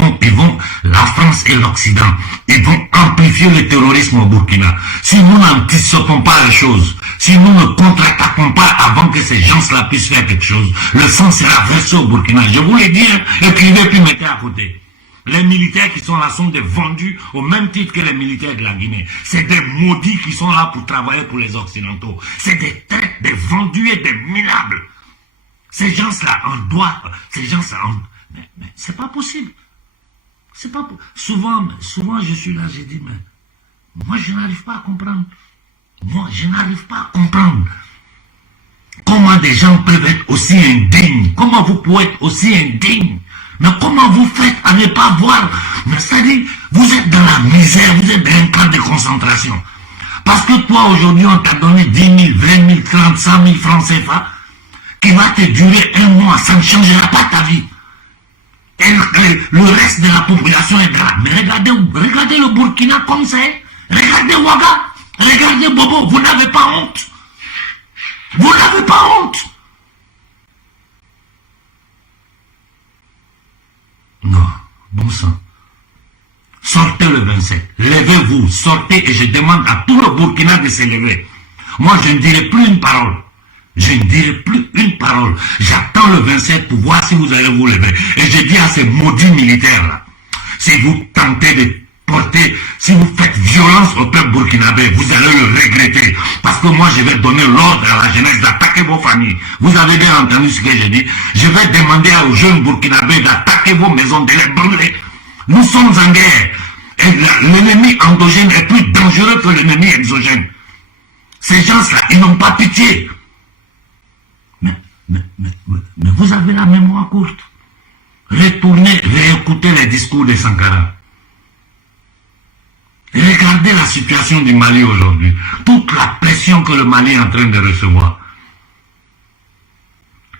la France et l'Occident, ils vont amplifier le terrorisme au Burkina. Si nous n'anticipons pas les choses, si nous ne contre-attaquons pas avant que ces gens-là puissent faire quelque chose, le sang sera versé au Burkina. Je vous l'ai dit, écrivez puis mettez à côté. Les militaires qui sont là sont des vendus au même titre que les militaires de la Guinée. C'est des maudits qui sont là pour travailler pour les Occidentaux. C'est des traites, des vendus et des minables. Ces gens-là, mais c'est pas possible. C'est pas souvent je suis là, j'ai dit, mais moi je n'arrive pas à comprendre. Moi je n'arrive pas à comprendre. Comment des gens peuvent être aussi indignes? Comment vous pouvez être aussi indignes? Mais comment vous faites à ne pas voir? Mais c'est-à-dire, vous êtes dans la misère, vous êtes dans un camp de concentration. Parce que toi aujourd'hui on t'a donné 10 000, 20 000, 30, 100 000 francs CFA qui va te durer un mois, ça ne changera pas ta vie. Et le reste de la population est là. Mais regardez le Burkina comme c'est. Regardez Ouaga. Regardez Bobo. Vous n'avez pas honte. Vous n'avez pas honte. Non, bon sang. Sortez le 27. Levez-vous, sortez et je demande à tout le Burkina de se lever. Moi, je ne dirai plus une parole. Je ne dirai plus une parole. J'attends le 27 pour voir si vous allez vous lever. Et je dis à ces maudits militaires-là, si vous tentez de porter, si vous faites violence au peuple burkinabé, vous allez le regretter. Parce que moi, je vais donner l'ordre à la jeunesse d'attaquer vos familles. Vous avez bien entendu ce que j'ai dit. Je vais demander aux jeunes burkinabés d'attaquer vos maisons, de les brûler. Nous sommes en guerre. Et l'ennemi endogène est plus dangereux que l'ennemi exogène. Ces gens-là, ils n'ont pas pitié. Mais vous avez la mémoire courte. Retournez, réécoutez les discours de Sankara. Regardez la situation du Mali aujourd'hui. Toute la pression que le Mali est en train de recevoir.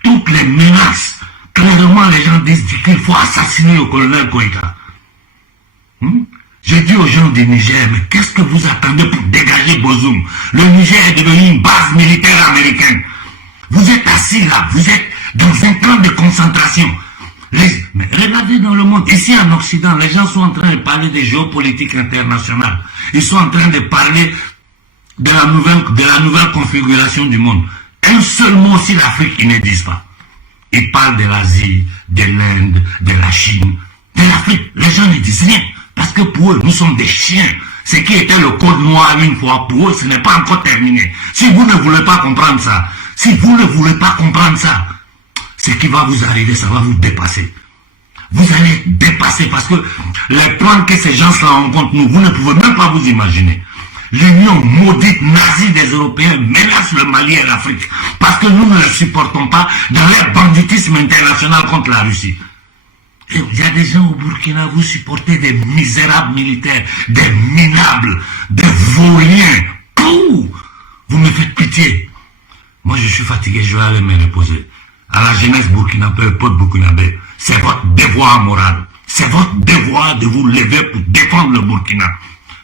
Toutes les menaces. Clairement, les gens disent qu'il faut assassiner le colonel Koïta. Je dis aux gens du Niger, mais qu'est-ce que vous attendez pour dégager Bozoum? Le Niger est devenu une base militaire américaine. Vous êtes assis là, vous êtes dans un camp de concentration. Mais regardez dans le monde, ici en Occident, les gens sont en train de parler de géopolitique internationale. Ils sont en train de parler de la nouvelle configuration du monde. Un seul mot si l'Afrique, ils ne disent pas. Ils parlent de l'Asie, de l'Inde, de la Chine, de l'Afrique. Les gens ne disent rien. Parce que pour eux, nous sommes des chiens. Ce qui était le code noir une fois, pour eux, ce n'est pas encore terminé. Si vous ne voulez pas comprendre ça, si vous ne voulez pas comprendre ça, ce qui va vous arriver, ça va vous dépasser. Vous allez dépasser parce que les plans que ces gens-là rencontrent, vous ne pouvez même pas vous imaginer. L'union maudite nazie des Européens menace le Mali et l'Afrique parce que nous ne le supportons pas dans leur banditisme international contre la Russie. Et il y a des gens au Burkina, vous supportez des misérables militaires, des minables, des vauriens. Vous me faites pitié. Moi, je suis fatigué, je vais aller me reposer. À la jeunesse burkinabé, peuple burkinabé, c'est votre devoir moral. C'est votre devoir de vous lever pour défendre le Burkina.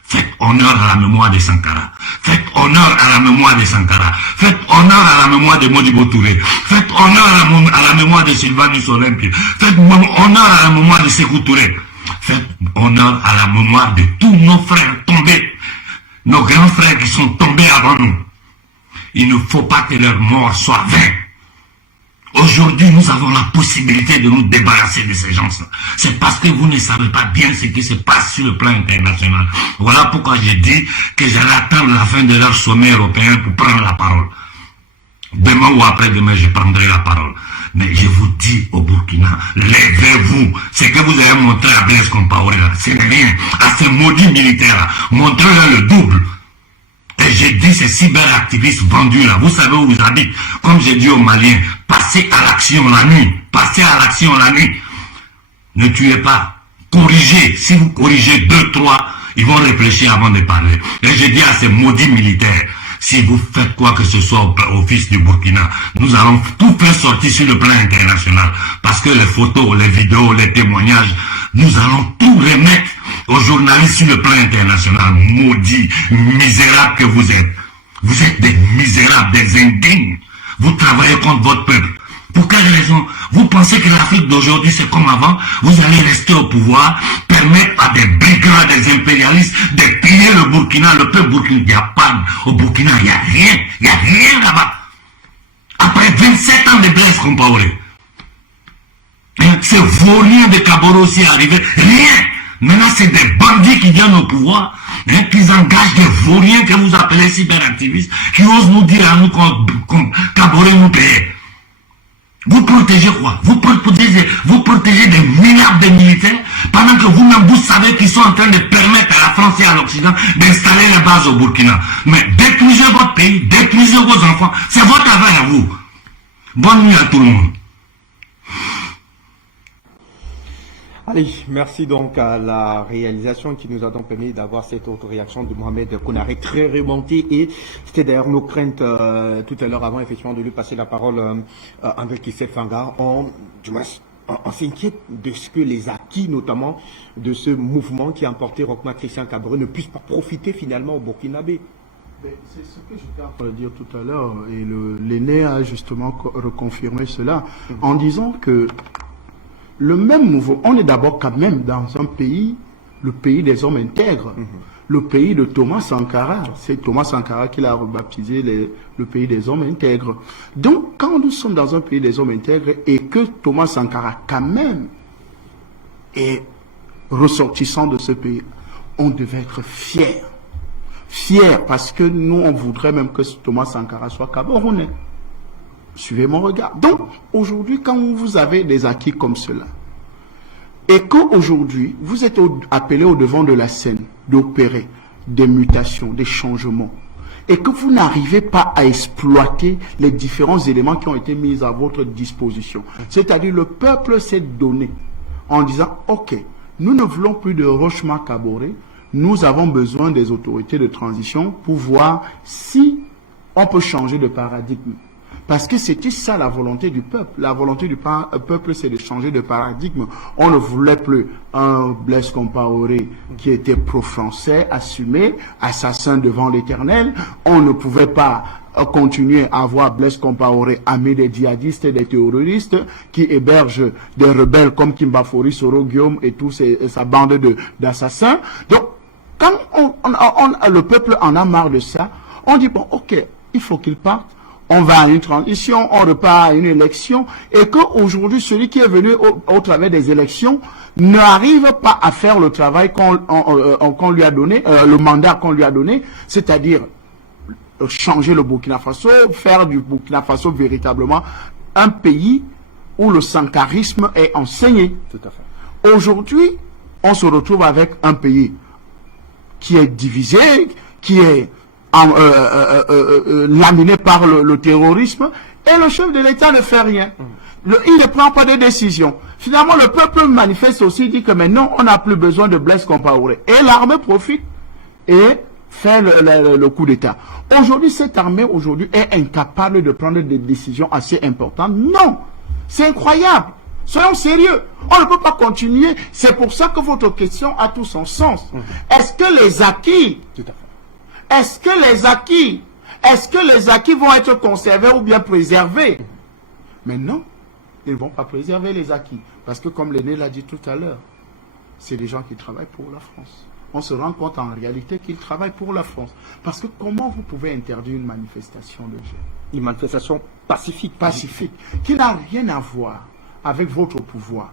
Faites honneur à la mémoire de Sankara. Faites honneur à la mémoire de Sankara. Faites honneur à la mémoire de Modibo Touré. Faites honneur à la mémoire de Sylvanus Olympie. Faites honneur à la mémoire de Sékou Touré. Faites honneur à la mémoire de tous nos frères tombés. Nos grands frères qui sont tombés avant nous. Il ne faut pas que leur mort soit vaine. Aujourd'hui, nous avons la possibilité de nous débarrasser de ces gens-là. C'est parce que vous ne savez pas bien ce qui se passe sur le plan international. Voilà pourquoi j'ai dit que j'allais attendre la fin de leur sommet européen pour prendre la parole. Demain ou après-demain, je prendrai la parole. Mais je vous dis au Burkina, levez-vous. Ce que vous avez montré à Blaise Compaoré, ce n'est rien. À ces maudits militaires, montrez-leur le double. Et j'ai dit ces cyberactivistes vendus là, vous savez où vous habitez. Comme j'ai dit aux Maliens, passez à l'action la nuit. Passez à l'action la nuit. Ne tuez pas. Corrigez. Si vous corrigez 2, 3, ils vont réfléchir avant de parler. Et j'ai dit à ces maudits militaires, si vous faites quoi que ce soit au fils du Burkina, nous allons tout faire sortir sur le plan international. Parce que les photos, les vidéos, les témoignages, nous allons tout remettre aux journalistes sur le plan international. Maudits, misérables que vous êtes. Vous êtes des misérables, des indignes. Vous travaillez contre votre peuple. Pour quelle raison? Vous pensez que l'Afrique d'aujourd'hui c'est comme avant? Vous allez rester au pouvoir, permettre à des brigands, des impérialistes de piller le Burkina, le peuple burkinabé. Il n'y a pas au Burkina, il n'y a rien là-bas. Après 27 ans de Blaise Compaoré, ces vauriens de Kaboro aussi arrivé, rien. Maintenant c'est des bandits qui viennent au pouvoir, qui engagent des vauriens que vous appelez cyberactivistes, qui osent nous dire à nous qu'on Kaboré nous paye. Vous protégez quoi? Vous protégez des milliards de militaires pendant que vous-même vous savez qu'ils sont en train de permettre à la France et à l'Occident d'installer les bases au Burkina. Mais détruisez votre pays, détruisez vos enfants. C'est votre affaire à vous. Bonne nuit à tout le monde. Allez, merci donc à la réalisation qui nous a donc permis d'avoir cette autre réaction de Mohamed Konaré, très remontée, et c'était d'ailleurs nos craintes tout à l'heure avant effectivement de lui passer la parole André Kissef Fanga. On s'inquiète de ce que les acquis notamment de ce mouvement qui a emporté Rochma Christian Kaboré ne puissent pas profiter finalement au Burkinabé. C'est ce que j'étais en train de dire tout à l'heure, et l'aîné a justement reconfirmé cela en disant que le même mouvement, on est d'abord quand même dans un pays, le pays des hommes intègres, le pays de Thomas Sankara. C'est Thomas Sankara qui l'a rebaptisé le pays des hommes intègres. Donc, quand nous sommes dans un pays des hommes intègres et que Thomas Sankara quand même est ressortissant de ce pays, on devait être fiers. Fiers parce que nous, on voudrait même que Thomas Sankara soit camerounais. Suivez mon regard. Donc, aujourd'hui, quand vous avez des acquis comme cela, et qu'aujourd'hui, vous êtes appelé au devant de la scène d'opérer des mutations, des changements, et que vous n'arrivez pas à exploiter les différents éléments qui ont été mis à votre disposition, c'est-à-dire le peuple s'est donné en disant, ok, nous ne voulons plus de Rochma Kaboré, nous avons besoin des autorités de transition pour voir si on peut changer de paradigme. Parce que c'était ça la volonté du peuple. La volonté du peuple, c'est de changer de paradigme. On ne voulait plus un Blaise Compaoré qui était pro-français, assumé, assassin devant l'Éternel. On ne pouvait pas continuer à avoir Blaise Compaoré ami des djihadistes et des terroristes qui hébergent des rebelles comme Kimbafori, Soro Guillaume et sa bande d'assassins. Donc, quand le peuple en a marre de ça, on dit, bon, ok, il faut qu'il parte. On va à une transition, on repart à une élection, et qu'aujourd'hui, celui qui est venu au travers des élections n'arrive pas à faire le travail qu'on lui a donné, le mandat qu'on lui a donné, c'est-à-dire changer le Burkina Faso, faire du Burkina Faso véritablement un pays où le sankarisme est enseigné. Tout à fait. Aujourd'hui, on se retrouve avec un pays qui est divisé, qui est laminé par le terrorisme, et le chef de l'État ne fait rien. Il ne prend pas de décision. Finalement, le peuple manifeste aussi, dit que maintenant, on n'a plus besoin de Blaise Compaoré. Et l'armée profite et fait le coup d'État. Aujourd'hui, cette armée est incapable de prendre des décisions assez importantes. Non, c'est incroyable. Soyons sérieux. On ne peut pas continuer. C'est pour ça que votre question a tout son sens. Est-ce que les acquis... Tout à fait. Est-ce que les acquis vont être conservés ou bien préservés? Mais non, ils ne vont pas préserver les acquis. Parce que comme l'aîné l'a dit tout à l'heure, c'est des gens qui travaillent pour la France. On se rend compte en réalité qu'ils travaillent pour la France. Parce que comment vous pouvez interdire une manifestation de jeunes? Une manifestation pacifique. Pacifique, qui n'a rien à voir avec votre pouvoir,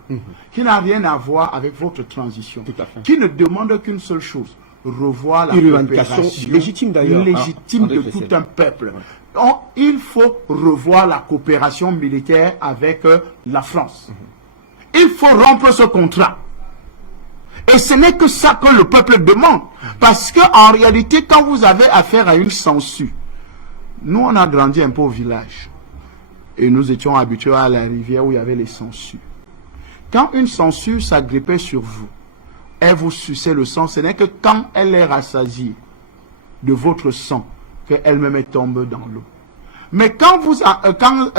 qui n'a rien à voir avec votre transition, Tout à fait. qui ne demande qu'une seule chose, revoir la revendication coopération légitime d'ailleurs, légitime de André tout Kissef. un peuple. Donc, il faut revoir la coopération militaire avec la France. Il faut rompre ce contrat. Et ce n'est que ça que le peuple demande. Parce que en réalité, quand vous avez affaire à une censure, nous on a grandi un peu au village. Et nous étions habitués à la rivière où il y avait les sangsues. Quand une sangsue s'agrippait sur vous, elle vous suçait le sang, ce n'est que quand elle est rassasiée de votre sang qu'elle-même tombe dans l'eau. Mais quand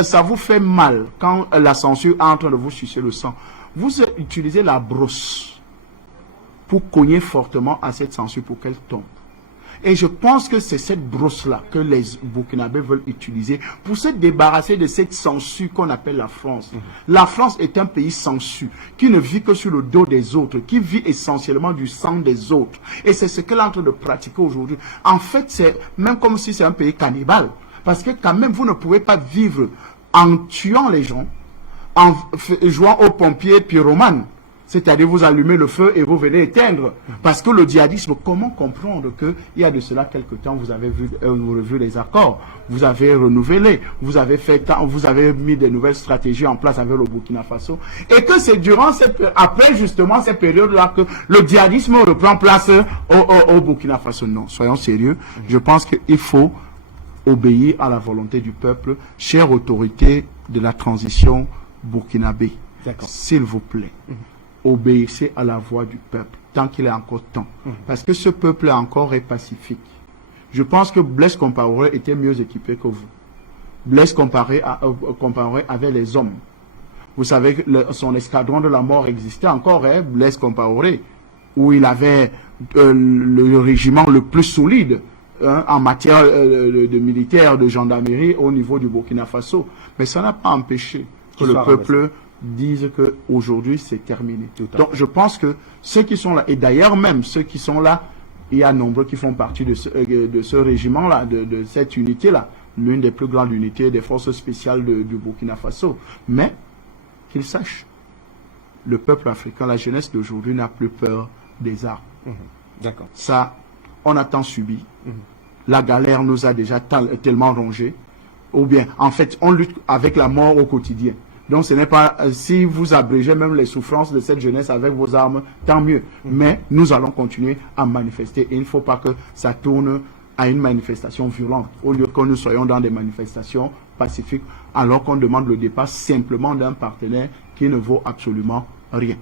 ça vous fait mal, quand la sangsue est en train de vous sucer le sang, vous utilisez la brosse pour cogner fortement à cette sangsue pour qu'elle tombe. Et je pense que c'est cette brosse-là que les Burkinabés veulent utiliser pour se débarrasser de cette censure qu'on appelle la France. La France est un pays sensu, qui ne vit que sur le dos des autres, qui vit essentiellement du sang des autres. Et c'est ce qu'elle est en train de pratiquer aujourd'hui. En fait, c'est même comme si c'est un pays cannibale. Parce que quand même, vous ne pouvez pas vivre en tuant les gens, en jouant aux pompiers pyromanes. C'est-à-dire vous allumez le feu et vous venez éteindre. Parce que le djihadisme, comment comprendre qu'il y a de cela quelque temps, vous avez revu les accords, vous avez renouvelé, vous avez mis de nouvelles stratégies en place avec le Burkina Faso, et que c'est durant après justement cette période-là que le djihadisme reprend place au Burkina Faso. Non, soyons sérieux. Je pense qu'il faut obéir à la volonté du peuple, chère autorité de la transition burkinabé. S'il vous plaît. Obéissez à la voix du peuple, tant qu'il est encore temps. Parce que ce peuple encore est pacifique. Je pense que Blaise Compaoré était mieux équipé que vous. Blaise Compaoré avait les hommes. Vous savez que son escadron de la mort existait encore, Blaise Compaoré, où il avait le régiment le plus solide en matière de militaire, de gendarmerie au niveau du Burkina Faso. Mais ça n'a pas empêché que le peuple disent qu'aujourd'hui c'est terminé. Donc je pense que ceux qui sont là, et d'ailleurs même ceux qui sont là, il y a nombreux qui font partie de ce régiment-là, de cette unité-là, l'une des plus grandes unités des forces spéciales du Burkina Faso. Mais qu'ils sachent, le peuple africain, la jeunesse d'aujourd'hui n'a plus peur des armes. D'accord. Ça, on a tant subi. La galère nous a déjà tellement rongés. Ou bien, en fait, on lutte avec la mort au quotidien. Donc ce n'est pas, si vous abrégez même les souffrances de cette jeunesse avec vos armes, tant mieux. Mais nous allons continuer à manifester. Et il ne faut pas que ça tourne à une manifestation violente. Au lieu que nous soyons dans des manifestations pacifiques, alors qu'on demande le départ simplement d'un partenaire qui ne vaut absolument rien.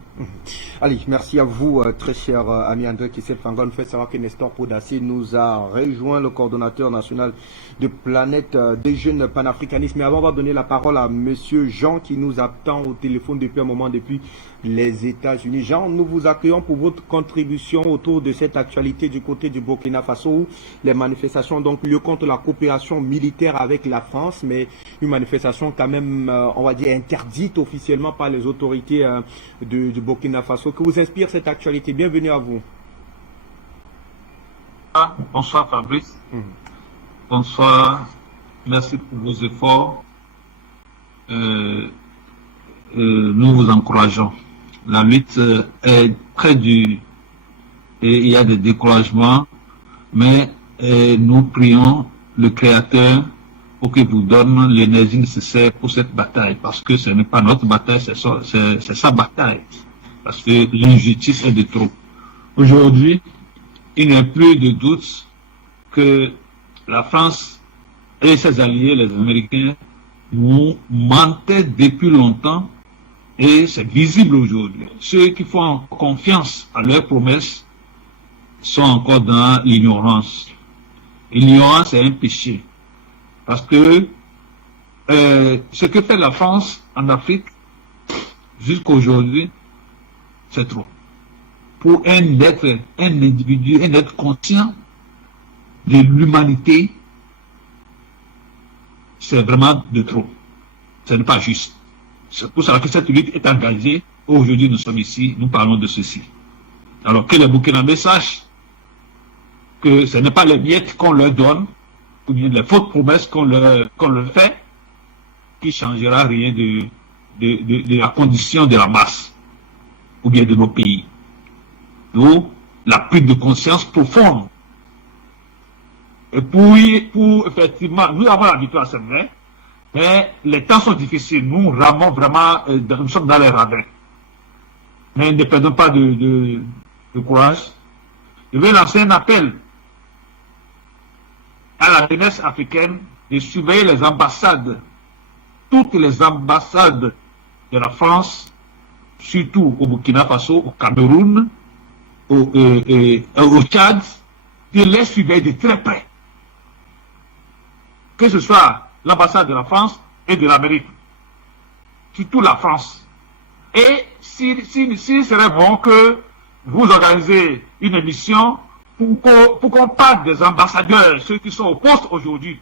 Allez, merci à vous, très cher ami André Kissel Fangon. Fait savoir que Nestor Podassi nous a rejoint, le coordonnateur national de Planète des jeunes panafricanistes. Mais avant, on va donner la parole à monsieur Jean qui nous attend au téléphone depuis un moment, depuis les États-Unis. Jean, nous vous accueillons pour votre contribution autour de cette actualité du côté du Burkina Faso où les manifestations ont donc lieu contre la coopération militaire avec la France, mais une manifestation quand même, on va dire, interdite officiellement par les autorités du Burkina Faso. Que vous inspire cette actualité? Bienvenue à vous. Bonsoir Fabrice. Bonsoir. Merci pour vos efforts. Nous vous encourageons. La lutte est très dure et il y a des découragements, mais nous prions le Créateur pour qu'il vous donne l'énergie nécessaire pour cette bataille, parce que ce n'est pas notre bataille, c'est sa bataille, parce que l'injustice est de trop. Aujourd'hui, il n'y a plus de doute que la France et ses alliés, les Américains, nous mentaient depuis longtemps et c'est visible aujourd'hui. Ceux qui font confiance à leurs promesses sont encore dans l'ignorance. L'ignorance est un péché. Parce que ce que fait la France en Afrique jusqu'à aujourd'hui, c'est trop. Pour un individu, un être conscient de l'humanité, c'est vraiment de trop. Ce n'est pas juste. C'est pour ça que cette lutte est engagée. Aujourd'hui, nous sommes ici, nous parlons de ceci. Alors que les Burkinabés sachent que ce n'est pas les miettes qu'on leur donne, ou bien les fausses promesses qu'on leur fait, qui changera rien de la condition de la masse, ou bien de nos pays. D'où la prise de conscience profonde. Et pour effectivement, nous avons la victoire, c'est vrai, mais les temps sont difficiles. Nous ramons vraiment, nous sommes dans les radins. Mais ne perdons pas de courage. Je vais lancer un appel à la jeunesse africaine de surveiller les ambassades, toutes les ambassades de la France, surtout au Burkina Faso, au Cameroun, au Tchad, de les surveiller de très près. Que ce soit l'ambassade de la France et de l'Amérique, surtout la France. Et s'il serait bon que vous organisez une émission pour qu'on parle des ambassadeurs, ceux qui sont au poste aujourd'hui,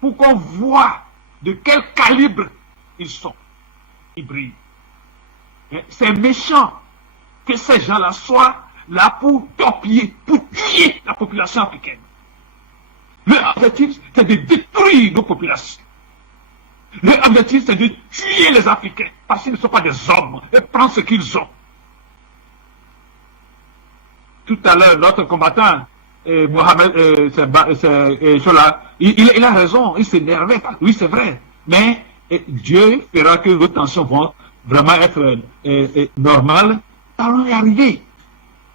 pour qu'on voit de quel calibre ils sont. Ils brillent. C'est méchant que ces gens-là soient là pour torpiller, pour tuer la population africaine. Leur objectif, c'est de détruire nos populations. Leur objectif, c'est de tuer les Africains, parce qu'ils ne sont pas des hommes, et prendre ce qu'ils ont. Tout à l'heure, notre combattant, Mohamed, il a raison, il s'énervait. Oui, c'est vrai. Mais Dieu fera que vos tensions vont vraiment être normales. Allons y arriver.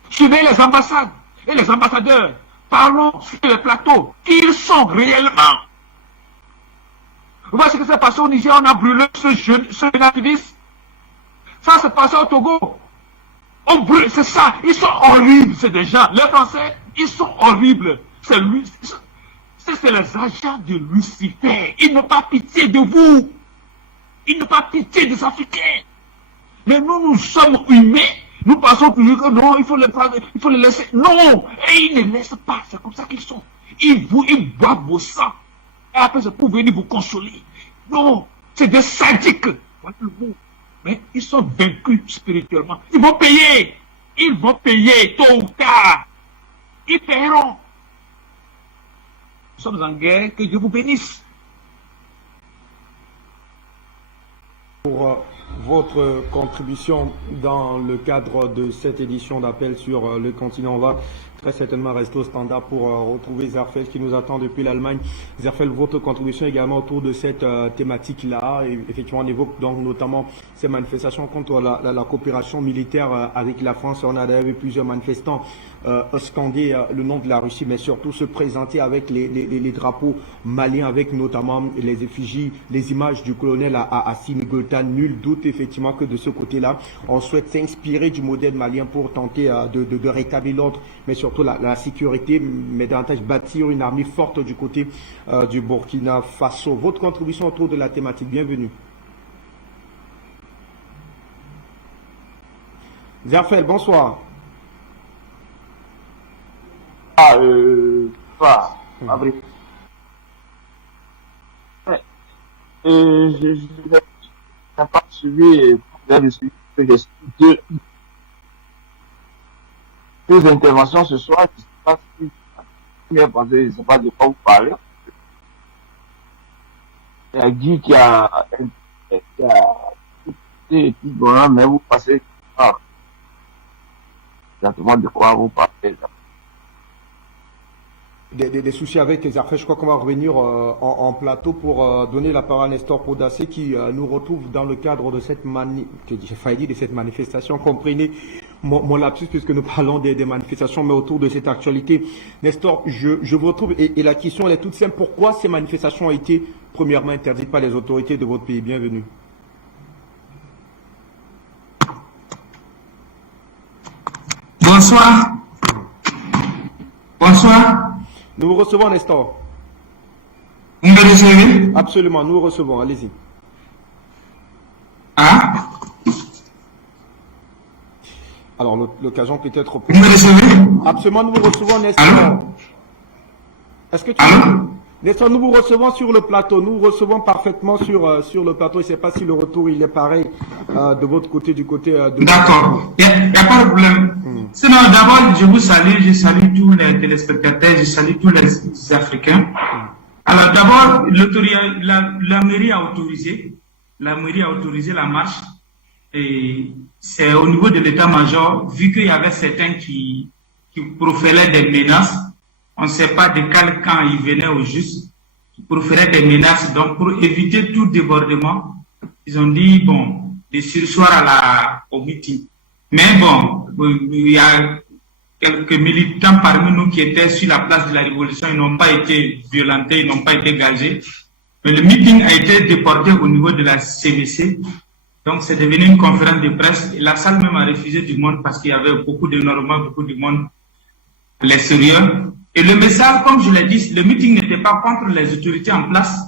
Suivez les ambassades et les ambassadeurs. Parlons sur les plateaux. Qui ils sont réellement? Vous voyez ce qui s'est passé au Niger, on a brûlé ce jeune activiste. Ça s'est passé au Togo. On brûle, c'est ça. Ils sont horribles, ces des gens. Les Français, ils sont horribles. C'est lui. C'est les agents de Lucifer. Ils n'ont pas pitié de vous. Ils n'ont pas pitié des Africains. Mais nous sommes humains. Nous pensons toujours que non, il faut les laisser. Non, et ils ne laissent pas. C'est comme ça qu'ils sont. Ils boivent vos sangs. Et après, c'est pour venir vous consoler. Non, c'est des sadiques. Voilà le mot. Mais ils sont vaincus spirituellement. Ils vont payer. Ils vont payer tôt ou tard. Ils paieront. Nous sommes en guerre. Que Dieu vous bénisse. Pour votre contribution dans le cadre de cette édition d'appel sur le continent, on va très certainement rester au standard pour retrouver Zerfel qui nous attend depuis l'Allemagne. Zerfel, votre contribution également autour de cette thématique-là. Effectivement, on évoque donc notamment ces manifestations contre la coopération militaire avec la France. On a d'ailleurs vu plusieurs manifestants scander le nom de la Russie, mais surtout se présenter avec les drapeaux maliens, avec notamment les effigies, les images du colonel Assimi Goïta. Nul doute effectivement que de ce côté-là, on souhaite s'inspirer du modèle malien pour tenter de rétablir l'ordre, mais surtout la sécurité, mais davantage bâtir une armée forte du côté du Burkina Faso. Votre contribution autour de la thématique, bienvenue. Zerfel, bonsoir. Avril. Je n'ai pas suivi deux interventions ce soir. Je ne sais pas si je ne sais pas de quoi vous parlez. Il y a Guy qui a dit bon, mais vous passez exactement de quoi vous parlez. Des soucis avec les affaires. Je crois qu'on va revenir en plateau pour donner la parole à Nestor Podassé qui nous retrouve dans le cadre de cette manifestation. Comprenez mon lapsus puisque nous parlons des manifestations, mais autour de cette actualité. Nestor, je vous retrouve et la question elle est toute simple. Pourquoi ces manifestations ont été premièrement interdites par les autorités de votre pays? Bienvenue. Bonsoir. Bonsoir. Nous vous recevons, Nestor. Vous me recevez? Absolument, nous vous recevons. Allez-y. Ah? Alors, l'occasion peut-être... Vous me recevez? Absolument, nous vous recevons, Nestor. Est-ce que tu... Nestor, nous vous recevons sur le plateau. Nous vous recevons parfaitement sur le plateau. Je ne sais pas si le retour il est pareil de votre côté, du côté de... D'accord. Il n'y a pas de problème. Sinon, d'abord, je vous salue. Je salue tous les téléspectateurs. Je salue tous les Africains. Alors, d'abord, la mairie a autorisé la marche. Et c'est au niveau de l'état-major, vu qu'il y avait certains qui proféraient des menaces. On ne sait pas de quel camp ils venaient au juste, ils proféraient des menaces. Donc, pour éviter tout débordement, ils ont dit, bon, de sursoir au meeting. Mais bon, il y a quelques militants parmi nous qui étaient sur la place de la Révolution, ils n'ont pas été violentés, ils n'ont pas été gazés. Mais le meeting a été déporté au niveau de la CBC. Donc, c'est devenu une conférence de presse. Et la salle même a refusé du monde parce qu'il y avait beaucoup de monde à l'extérieur. Et le message, comme je l'ai dit, le meeting n'était pas contre les autorités en place,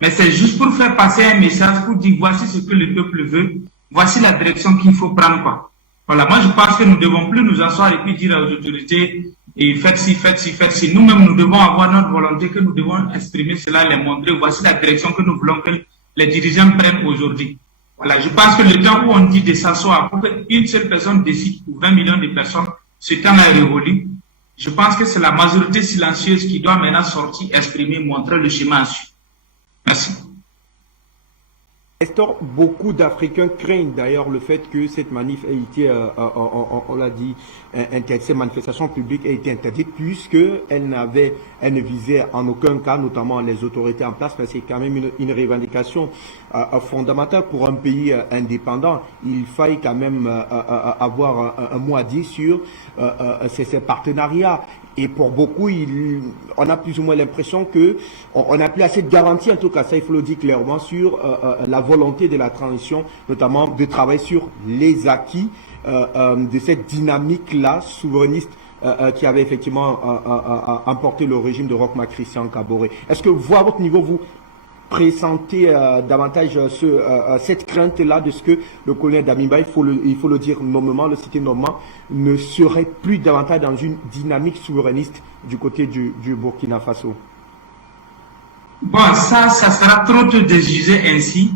mais c'est juste pour faire passer un message, pour dire voici ce que le peuple veut, voici la direction qu'il faut prendre. Voilà, moi je pense que nous ne devons plus nous asseoir et puis dire aux autorités, et faites ci, faites ci, faites ci. Nous-mêmes, nous devons avoir notre volonté, que nous devons exprimer cela, les montrer. Voici la direction que nous voulons que les dirigeants prennent aujourd'hui. Voilà, je pense que le temps où on dit de s'asseoir pour qu'une seule personne décide pour 20 millions de personnes, ce temps-là est révolu. Je pense que c'est la majorité silencieuse qui doit maintenant sortir, exprimer, montrer le chemin à suivre. Merci. Nestor, beaucoup d'Africains craignent d'ailleurs le fait que cette manif ait été, on l'a dit, cette manifestation publique a été interdite puisqu'elle ne visait en aucun cas, notamment les autorités en place, mais c'est quand même une revendication fondamentale pour un pays indépendant. Il faille quand même avoir un mot à dire sur ces partenariats. Et pour beaucoup, on a plus ou moins l'impression que on n'a plus assez de garanties, en tout cas, ça il faut le dire clairement, sur la volonté de la transition, notamment de travailler sur les acquis de cette dynamique-là souverainiste qui avait effectivement emporté le régime de Roch-Marc Christian Kaboré. Est-ce que vous, à votre niveau, vous pressentez davantage cette crainte-là de ce que le colonel Damiba, il faut le dire nommément, le citer nommément, ne serait plus davantage dans une dynamique souverainiste du côté du Burkina Faso? Bon, ça sera trop tôt de juger ainsi,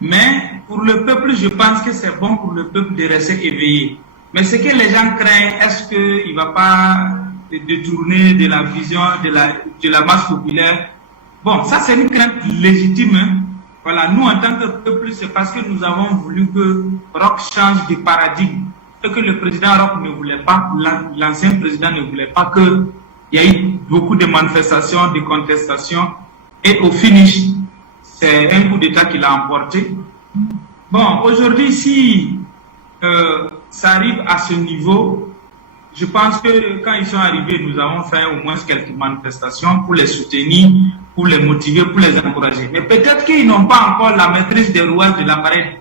mais pour le peuple, je pense que c'est bon pour le peuple de rester éveillé. Mais ce que les gens craignent, est-ce qu'il ne va pas détourner de la vision de la masse populaire? Bon, ça c'est une crainte légitime. Hein. Voilà, nous en tant que peuple, c'est parce que nous avons voulu que Roch change de paradigme. Ce que le président Roch ne voulait pas, l'ancien président ne voulait pas, qu'il y ait eu beaucoup de manifestations, de contestations, et au finish, c'est un coup d'État qui l'a emporté. Bon, aujourd'hui, si ça arrive à ce niveau, je pense que quand ils sont arrivés, nous avons fait au moins quelques manifestations pour les soutenir, pour les motiver, pour les encourager. Mais peut-être qu'ils n'ont pas encore la maîtrise des rouages de l'appareil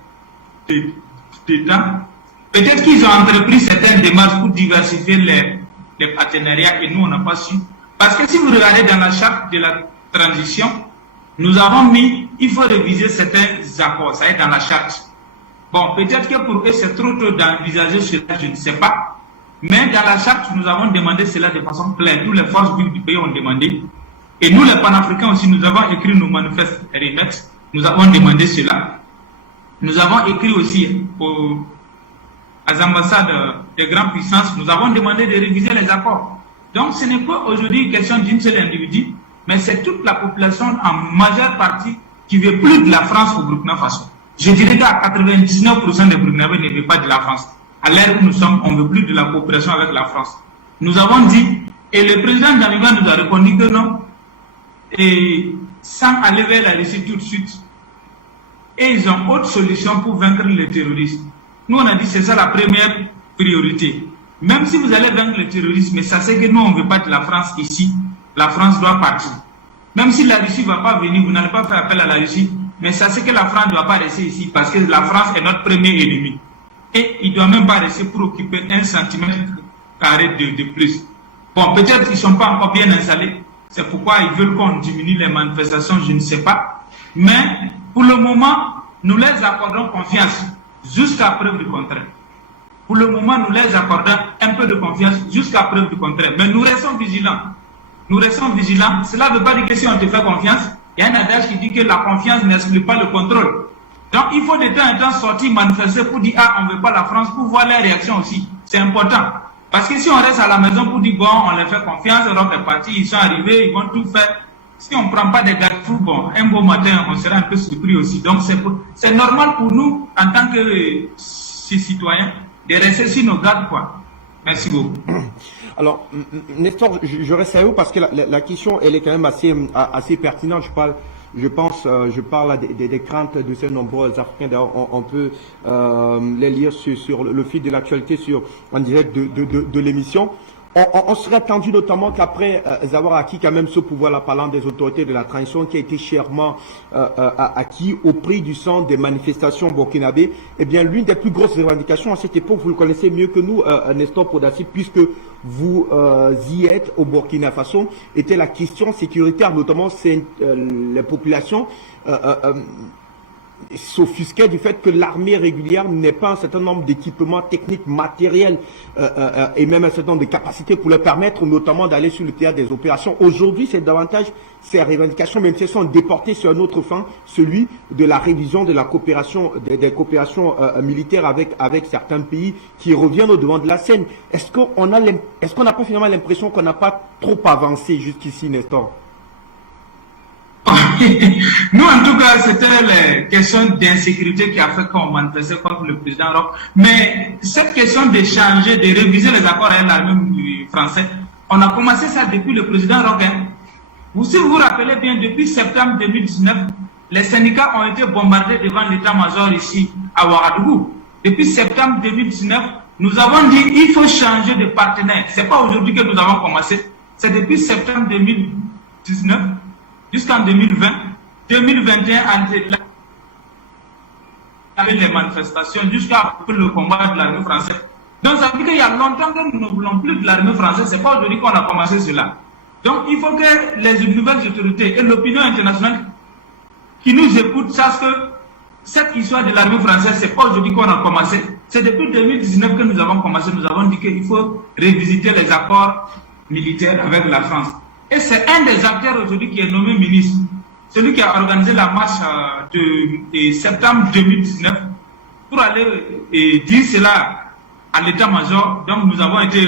d'État. Peut-être qu'ils ont entrepris certaines démarches pour diversifier les partenariats et nous, on n'a pas su. Parce que si vous regardez dans la charte de la transition, nous avons mis, il faut réviser certains accords, ça est dans la charte. Bon, peut-être que pour eux, c'est trop tôt d'envisager cela, je ne sais pas. Mais dans la charte, nous avons demandé cela de façon claire. Tous les forces vives du pays ont demandé. Et nous, les panafricains aussi, nous avons écrit nos manifestes RMX. Nous avons demandé cela. Nous avons écrit aussi aux ambassades des grandes puissances. Nous avons demandé de réviser les accords. Donc, ce n'est pas aujourd'hui une question d'une seule individu, mais c'est toute la population en majeure partie qui veut plus de la France au Burkina Faso. Je dirais qu'à 99% des Burkinabés ne veulent pas de la France. À l'ère où nous sommes, on ne veut plus de la coopération avec la France. Nous avons dit, et le président Damiba nous a répondu que non, et sans aller vers la Russie tout de suite. Et ils ont autre solution pour vaincre les terroristes. Nous, on a dit c'est ça la première priorité. Même si vous allez vaincre le terrorisme, mais sachez que nous, on ne veut pas de la France ici. La France doit partir. Même si la Russie ne va pas venir, vous n'allez pas faire appel à la Russie, mais sachez que la France ne doit pas rester ici parce que la France est notre premier ennemi. Et il ne doit même pas rester pour occuper 1 centimètre carré de plus. Bon, peut-être qu'ils ne sont pas encore bien installés. C'est pourquoi ils veulent qu'on diminue les manifestations, je ne sais pas. Mais pour le moment, nous les accordons confiance jusqu'à preuve du contraire. Pour le moment, nous les accordons un peu de confiance jusqu'à preuve du contraire. Mais nous restons vigilants. Nous restons vigilants. Cela ne veut pas dire que si on te fait confiance, il y a un adage qui dit que la confiance n'exclut pas le contrôle. Donc, il faut de temps en temps sortir, manifester pour dire « Ah, on ne veut pas la France » pour voir les réactions aussi. C'est important. Parce que si on reste à la maison pour dire « Bon, on leur fait confiance, Europe est parti, ils sont arrivés, ils vont tout faire ». Si on ne prend pas des garde-fous, bon, un beau matin, on sera un peu surpris aussi. Donc, c'est normal pour nous, en tant que citoyens, de rester sur nos gardes, quoi. Merci beaucoup. Alors, Nestor, je reste à vous parce que la question, elle est quand même assez pertinente. Je parle des craintes de ces nombreux Africains. D'ailleurs, on peut les lire sur le fil de l'actualité en direct de l'émission. On serait attendu notamment qu'après avoir acquis quand même ce pouvoir-là, parlant des autorités de la transition qui a été chèrement acquis au prix du sang des manifestations burkinabées, eh bien l'une des plus grosses revendications à cette époque, vous le connaissez mieux que nous, Nestor Podassi, puisque vous y êtes au Burkina Faso, était la question sécuritaire, notamment les populations s'offusquait du fait que l'armée régulière n'ait pas un certain nombre d'équipements techniques, matériels et même un certain nombre de capacités pour leur permettre notamment d'aller sur le théâtre des opérations. Aujourd'hui, c'est davantage ces revendications, même si elles sont déportées sur un autre flanc, celui de la révision de la coopération, des coopérations militaires avec certains pays qui reviennent au devant de la scène. Est-ce qu'on n'a pas finalement l'impression qu'on n'a pas trop avancé jusqu'ici, Nestor? Nous, en tout cas, c'était les questions d'insécurité qui a fait qu'on manifestait contre le président Roch. Mais cette question de changer, de réviser les accords avec l'armée française, on a commencé ça depuis le président Roch. Si vous vous rappelez bien, depuis septembre 2019, les syndicats ont été bombardés devant l'état-major ici à Ouagadougou. Depuis septembre 2019, nous avons dit il faut changer de partenaire. Ce n'est pas aujourd'hui que nous avons commencé, c'est depuis septembre 2019 jusqu'en 2020, 2021, avec les manifestations, jusqu'à le combat de l'armée française. Donc ça veut dire qu'il y a longtemps que nous ne voulons plus de l'armée française, c'est pas aujourd'hui qu'on a commencé cela. Donc il faut que les nouvelles autorités et l'opinion internationale qui nous écoutent sachent que cette histoire de l'armée française, c'est pas aujourd'hui qu'on a commencé, c'est depuis 2019 que nous avons commencé, nous avons dit qu'il faut révisiter les accords militaires avec la France. Et c'est un des acteurs aujourd'hui qui est nommé ministre, celui qui a organisé la marche de septembre 2019 pour aller dire cela à l'état-major. Donc nous avons été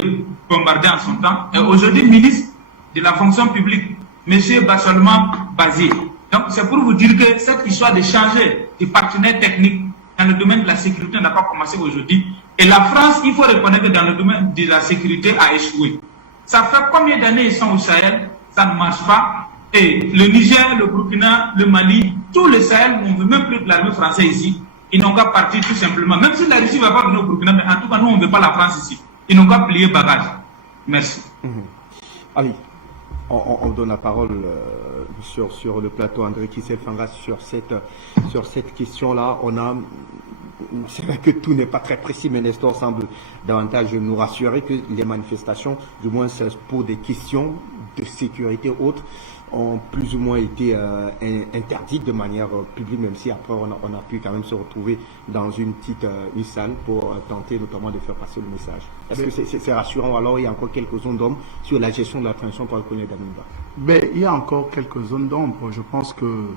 bombardés en son temps. Et aujourd'hui, ministre de la fonction publique, M. Bassolman Bazir. Donc c'est pour vous dire que cette histoire de changer de partenaire technique dans le domaine de la sécurité n'a pas commencé aujourd'hui. Et la France, il faut reconnaître que dans le domaine de la sécurité a échoué. Ça fait combien d'années ils sont au Sahel? Ça ne marche pas. Et le Niger, le Burkina, le Mali, tous les Sahel ne veut même plus de l'armée française ici. Ils n'ont qu'à partir tout simplement. Même si la Russie ne va pas venir au Burkina, mais en tout cas, nous, on ne veut pas la France ici. Ils n'ont qu'à plier bagage. Merci. Allez, on donne la parole sur le plateau, André Kissel-Fangas, sur cette question-là. C'est vrai que tout n'est pas très précis, mais Nestor semble davantage nous rassurer que les manifestations, du moins pour des questions de sécurité autres, ont plus ou moins été interdites de manière publique, même si après on a pu quand même se retrouver dans une salle pour tenter notamment de faire passer le message. Est-ce que c'est rassurant? Alors il y a encore quelques zones d'ombre sur la gestion de la transition par le colonel Damiba? Il y a encore quelques zones d'ombre. Je pense que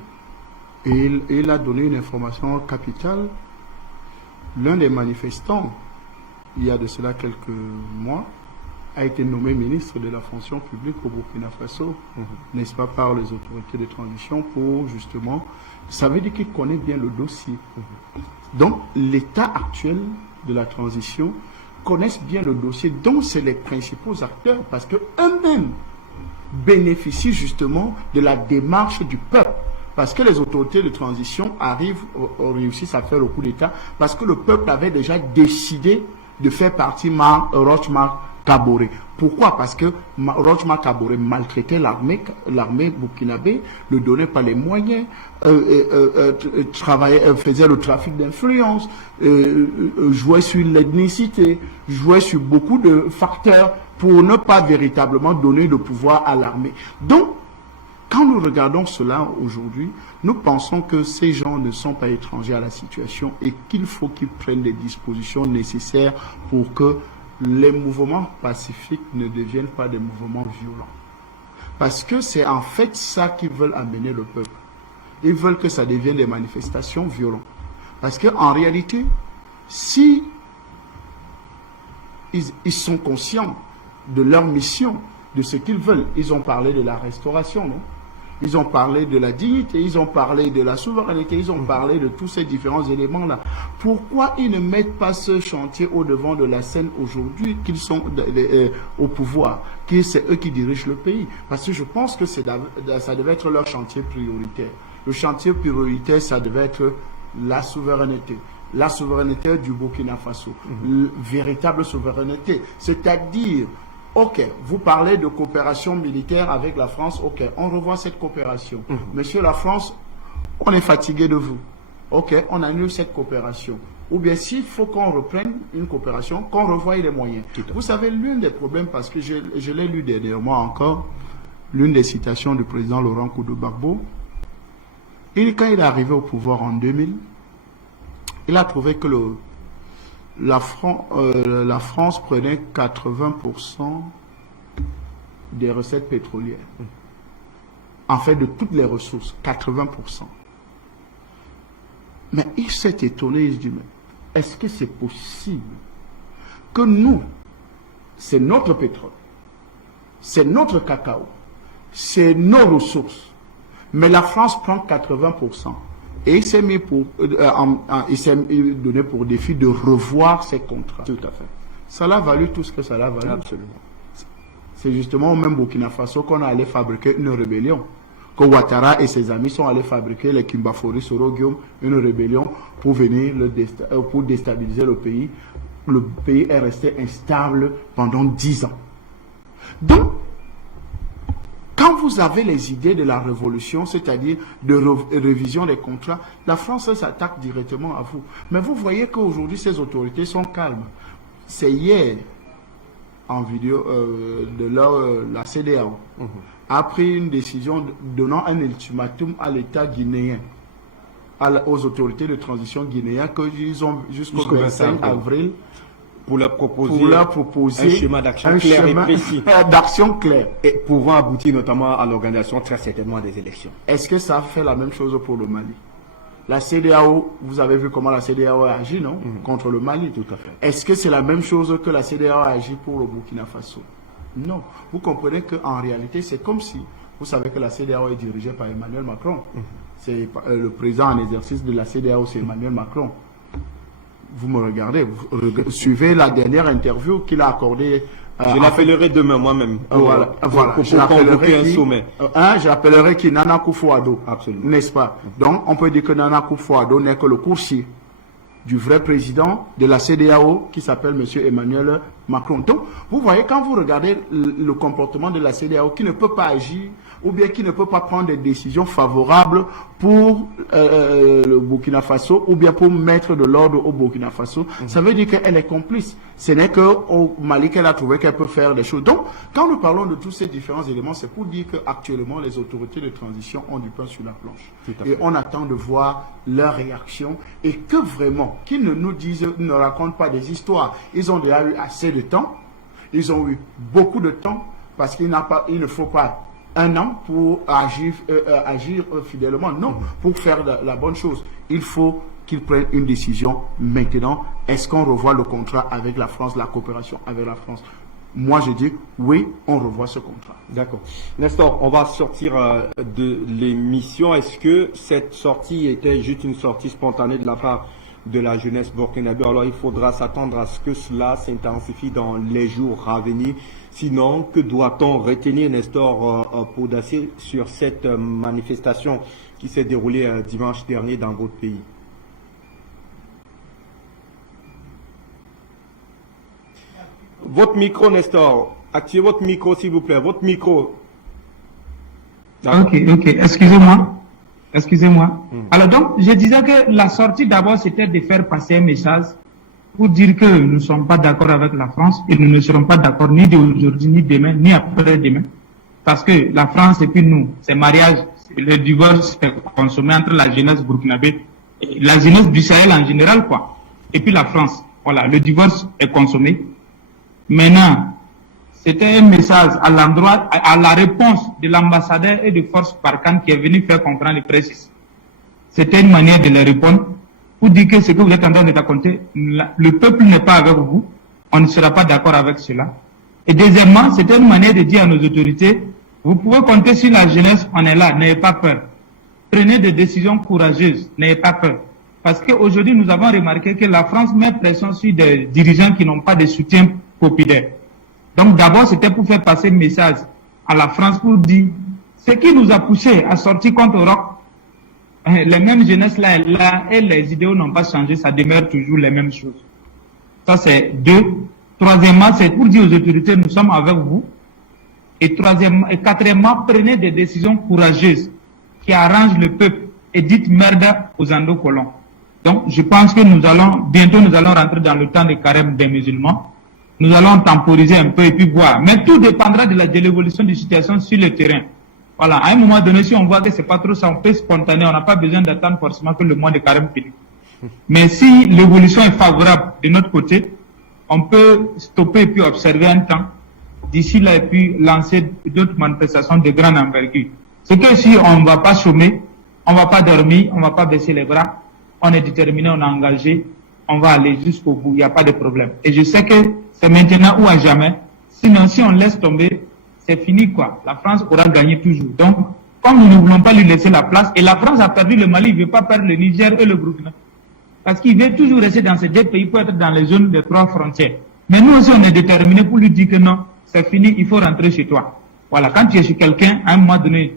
il a donné une information capitale. L'un des manifestants, il y a de cela quelques mois, a été nommé ministre de la fonction publique au Burkina Faso, n'est-ce pas, par les autorités de transition pour justement, ça veut dire qu'il connaît bien le dossier. Donc, l'état actuel de la transition connaissent bien le dossier, dont c'est les principaux acteurs, parce qu'eux-mêmes bénéficient justement de la démarche du peuple. Parce que les autorités de transition réussissent à faire le coup d'État, parce que le peuple avait déjà décidé de faire partie Roch Marc Kaboré. Pourquoi? Parce que Roch Marc Kaboré maltraitait l'armée burkinabé, ne donnait pas les moyens, faisait le trafic d'influence, jouait sur l'ethnicité, jouait sur beaucoup de facteurs pour ne pas véritablement donner de pouvoir à l'armée. Donc, quand nous regardons cela aujourd'hui, nous pensons que ces gens ne sont pas étrangers à la situation et qu'il faut qu'ils prennent les dispositions nécessaires pour que les mouvements pacifiques ne deviennent pas des mouvements violents. Parce que c'est en fait ça qu'ils veulent amener le peuple. Ils veulent que ça devienne des manifestations violentes. Parce qu'en réalité, si ils sont conscients de leur mission, de ce qu'ils veulent, ils ont parlé de la restauration, non? Ils ont parlé de la dignité, ils ont parlé de la souveraineté, ils ont parlé de tous ces différents éléments-là. Pourquoi ils ne mettent pas ce chantier au devant de la scène aujourd'hui qu'ils sont au pouvoir, que c'est eux qui dirigent le pays? Parce que je pense que ça devait être leur chantier prioritaire. Le chantier prioritaire, ça devait être la souveraineté du Burkina Faso, véritable souveraineté, c'est-à-dire ok, vous parlez de coopération militaire avec la France, ok, on revoit cette coopération. Monsieur la France, on est fatigué de vous. Ok, on annule cette coopération. Ou bien s'il faut qu'on reprenne une coopération, qu'on revoie les moyens. Vous savez, l'un des problèmes, parce que je l'ai lu dernièrement encore, l'une des citations du président Laurent Koudou Gbagbo, quand il est arrivé au pouvoir en 2000, il a trouvé que la France prenait 80% des recettes pétrolières. En fait, de toutes les ressources, 80%. Mais il s'est étonné, il se dit, mais est-ce que c'est possible que nous, c'est notre pétrole, c'est notre cacao, c'est nos ressources, mais la France prend 80%. Et il s'est mis il s'est donné pour défi de revoir ses contrats. Tout à fait. Ça l'a valu tout ce que ça l'a valu. Absolument. C'est justement au même Burkina Faso qu'on a allé fabriquer une rébellion. Que Ouattara et ses amis sont allés fabriquer les Kimbafori Sorogium, une rébellion pour venir pour déstabiliser le pays. Le pays est resté instable pendant 10 ans. Donc, quand vous avez les idées de la révolution, c'est-à-dire de révision des contrats, la France s'attaque directement à vous. Mais vous voyez qu'aujourd'hui, ces autorités sont calmes. C'est hier, en vidéo, la CEDEAO a pris une décision donnant un ultimatum à l'État guinéen, aux autorités de transition guinéennes, qu'ils ont jusqu'au 25 avril pour leur proposer un schéma d'action clair et précis. D'action claire. Et pouvant aboutir notamment à l'organisation très certainement des élections. Est-ce que ça fait la même chose pour le Mali? La CEDEAO, vous avez vu comment la CEDEAO a agi, non? Contre le Mali. Tout à fait. Est-ce que c'est la même chose que la CEDEAO a agi pour le Burkina Faso? Non. Vous comprenez qu'en réalité, c'est comme si, vous savez que la CEDEAO est dirigée par Emmanuel Macron. C'est le président en exercice de la CEDEAO, c'est Emmanuel Macron. Vous me regardez, vous suivez la dernière interview qu'il a accordée. Je l'appellerai demain moi-même. Voilà. Pour convoquer un sommet. Je l'appellerai qui Nana Akufo-Addo. Absolument. N'est-ce pas? Donc, on peut dire que Nana Akufo-Addo n'est que le coursier du vrai président de la CEDEAO qui s'appelle M. Emmanuel Macron. Donc, vous voyez, quand vous regardez le comportement de la CEDEAO qui ne peut pas agir ou bien qui ne peut pas prendre des décisions favorables pour le Burkina Faso ou bien pour mettre de l'ordre au Burkina Faso, ça veut dire qu'elle est complice. Ce n'est qu'au Mali qu'elle a trouvé qu'elle peut faire des choses. Donc, quand nous parlons de tous ces différents éléments, c'est pour dire qu'actuellement, les autorités de transition ont du pain sur la planche. Et on attend de voir leur réaction et que vraiment, qu'ils ne nous disent, ne racontent pas des histoires. Ils ont déjà eu assez de temps. Ils ont eu beaucoup de temps parce qu'il ne faut pas un an pour agir fidèlement. Non, pour faire la bonne chose. Il faut qu'ils prennent une décision maintenant. Est-ce qu'on revoit le contrat avec la France, la coopération avec la France? Moi, je dis oui, on revoit ce contrat. D'accord. Nestor, on va sortir de l'émission. Est-ce que cette sortie était juste une sortie spontanée de la part de la jeunesse burkinabé? Alors, il faudra s'attendre à ce que cela s'intensifie dans les jours à venir. Sinon, que doit-on retenir, Nestor Podassé, sur cette manifestation qui s'est déroulée dimanche dernier dans votre pays? Votre micro, Nestor. Activez votre micro, s'il vous plaît. Votre micro. Ok. Excusez-moi. Alors donc, je disais que la sortie d'abord, c'était de faire passer un message pour dire que nous ne sommes pas d'accord avec la France et nous ne serons pas d'accord ni d'aujourd'hui, ni demain, ni après-demain. Parce que la France et puis nous, c'est mariage, le divorce est consommé entre la jeunesse burkinabé, la jeunesse du Sahel en général, quoi. Et puis la France. Voilà, le divorce est consommé. Maintenant, c'était un message à l'endroit, à la réponse de l'ambassadeur et de Force Barkhane qui est venu faire comprendre les précises. C'était une manière de leur répondre pour dire que ce que vous êtes en train de raconter, le peuple n'est pas avec vous, on ne sera pas d'accord avec cela. Et deuxièmement, c'était une manière de dire à nos autorités, vous pouvez compter sur la jeunesse, on est là, n'ayez pas peur. Prenez des décisions courageuses, n'ayez pas peur. Parce qu'aujourd'hui, nous avons remarqué que la France met pression sur des dirigeants qui n'ont pas de soutien populaire. Donc d'abord, c'était pour faire passer le message à la France pour dire, ce qui nous a poussé à sortir contre Roch, les mêmes jeunesses là et les idéaux n'ont pas changé, ça demeure toujours les mêmes choses. Ça c'est deux. Troisièmement, c'est pour dire aux autorités, nous sommes avec vous. Et quatrièmement, prenez des décisions courageuses qui arrangent le peuple et dites merde aux endocolons. Donc je pense que bientôt nous allons rentrer dans le temps de carême des musulmans. Nous allons temporiser un peu et puis voir. Mais tout dépendra de l'évolution de la situation sur le terrain. Voilà, à un moment donné, si on voit que c'est pas trop ça, on fait spontané, on n'a pas besoin d'attendre forcément que le mois de carême finisse. Mais si l'évolution est favorable de notre côté, on peut stopper et puis observer un temps d'ici là et puis lancer d'autres manifestations de grande envergure. C'est que si on ne va pas chômer, on ne va pas dormir, on ne va pas baisser les bras, on est déterminé, on est engagé, on va aller jusqu'au bout, il n'y a pas de problème. Et je sais que c'est maintenant ou à jamais. Sinon, si on laisse tomber, c'est fini quoi. La France aura gagné toujours. Donc, comme nous ne voulons pas lui laisser la place, et la France a perdu le Mali, il ne veut pas perdre le Niger et le Burkina. Parce qu'il veut toujours rester dans ces deux pays pour être dans les zones des 3 frontières. Mais nous aussi, on est déterminés pour lui dire que non, c'est fini, il faut rentrer chez toi. Voilà, quand tu es chez quelqu'un, à un moment donné,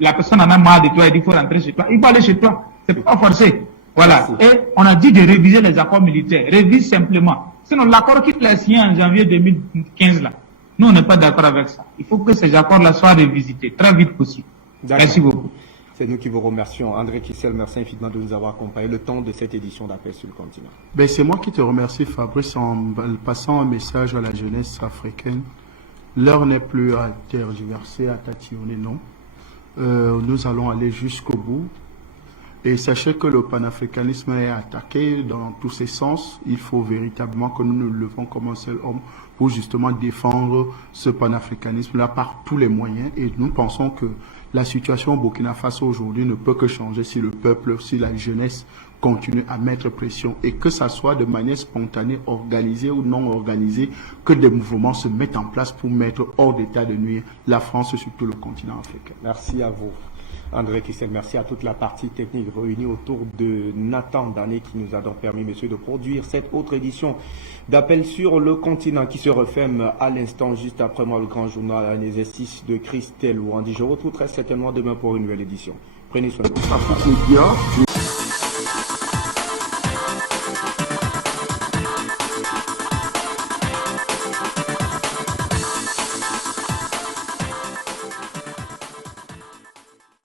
la personne en a marre de toi et dit qu'il faut rentrer chez toi, il faut aller chez toi. C'est pas forcé. Voilà. Et on a dit de réviser les accords militaires. Révise simplement. Sinon, l'accord qu'il a signé en janvier 2015, là, nous, on n'est pas d'accord avec ça. Il faut que ces accords-là soient révisités très vite possible. Merci beaucoup. C'est nous qui vous remercions. André Kissel, merci infiniment de nous avoir accompagnés le temps de cette édition d'Appel sur le continent. Ben, c'est moi qui te remercie, Fabrice, en passant un message à la jeunesse africaine. L'heure n'est plus à tergiverser, à tatillonner, non. Nous allons aller jusqu'au bout. Et sachez que le panafricanisme est attaqué dans tous ses sens. Il faut véritablement que nous nous levons comme un seul homme pour justement défendre ce panafricanisme-là par tous les moyens. Et nous pensons que la situation au Burkina Faso aujourd'hui ne peut que changer si le peuple, si la jeunesse continue à mettre pression et que ça soit de manière spontanée, organisée ou non organisée, que des mouvements se mettent en place pour mettre hors d'état de nuire la France sur tout le continent africain. Merci à vous. André Kissel, merci à toute la partie technique réunie autour de Nathan Dané qui nous a donc permis, messieurs, de produire cette autre édition d'Appel sur le continent qui se referme à l'instant, juste après moi, le grand journal, un exercice de Christelle Ouandi. Je vous retrouve très certainement demain pour une nouvelle édition. Prenez soin de vous.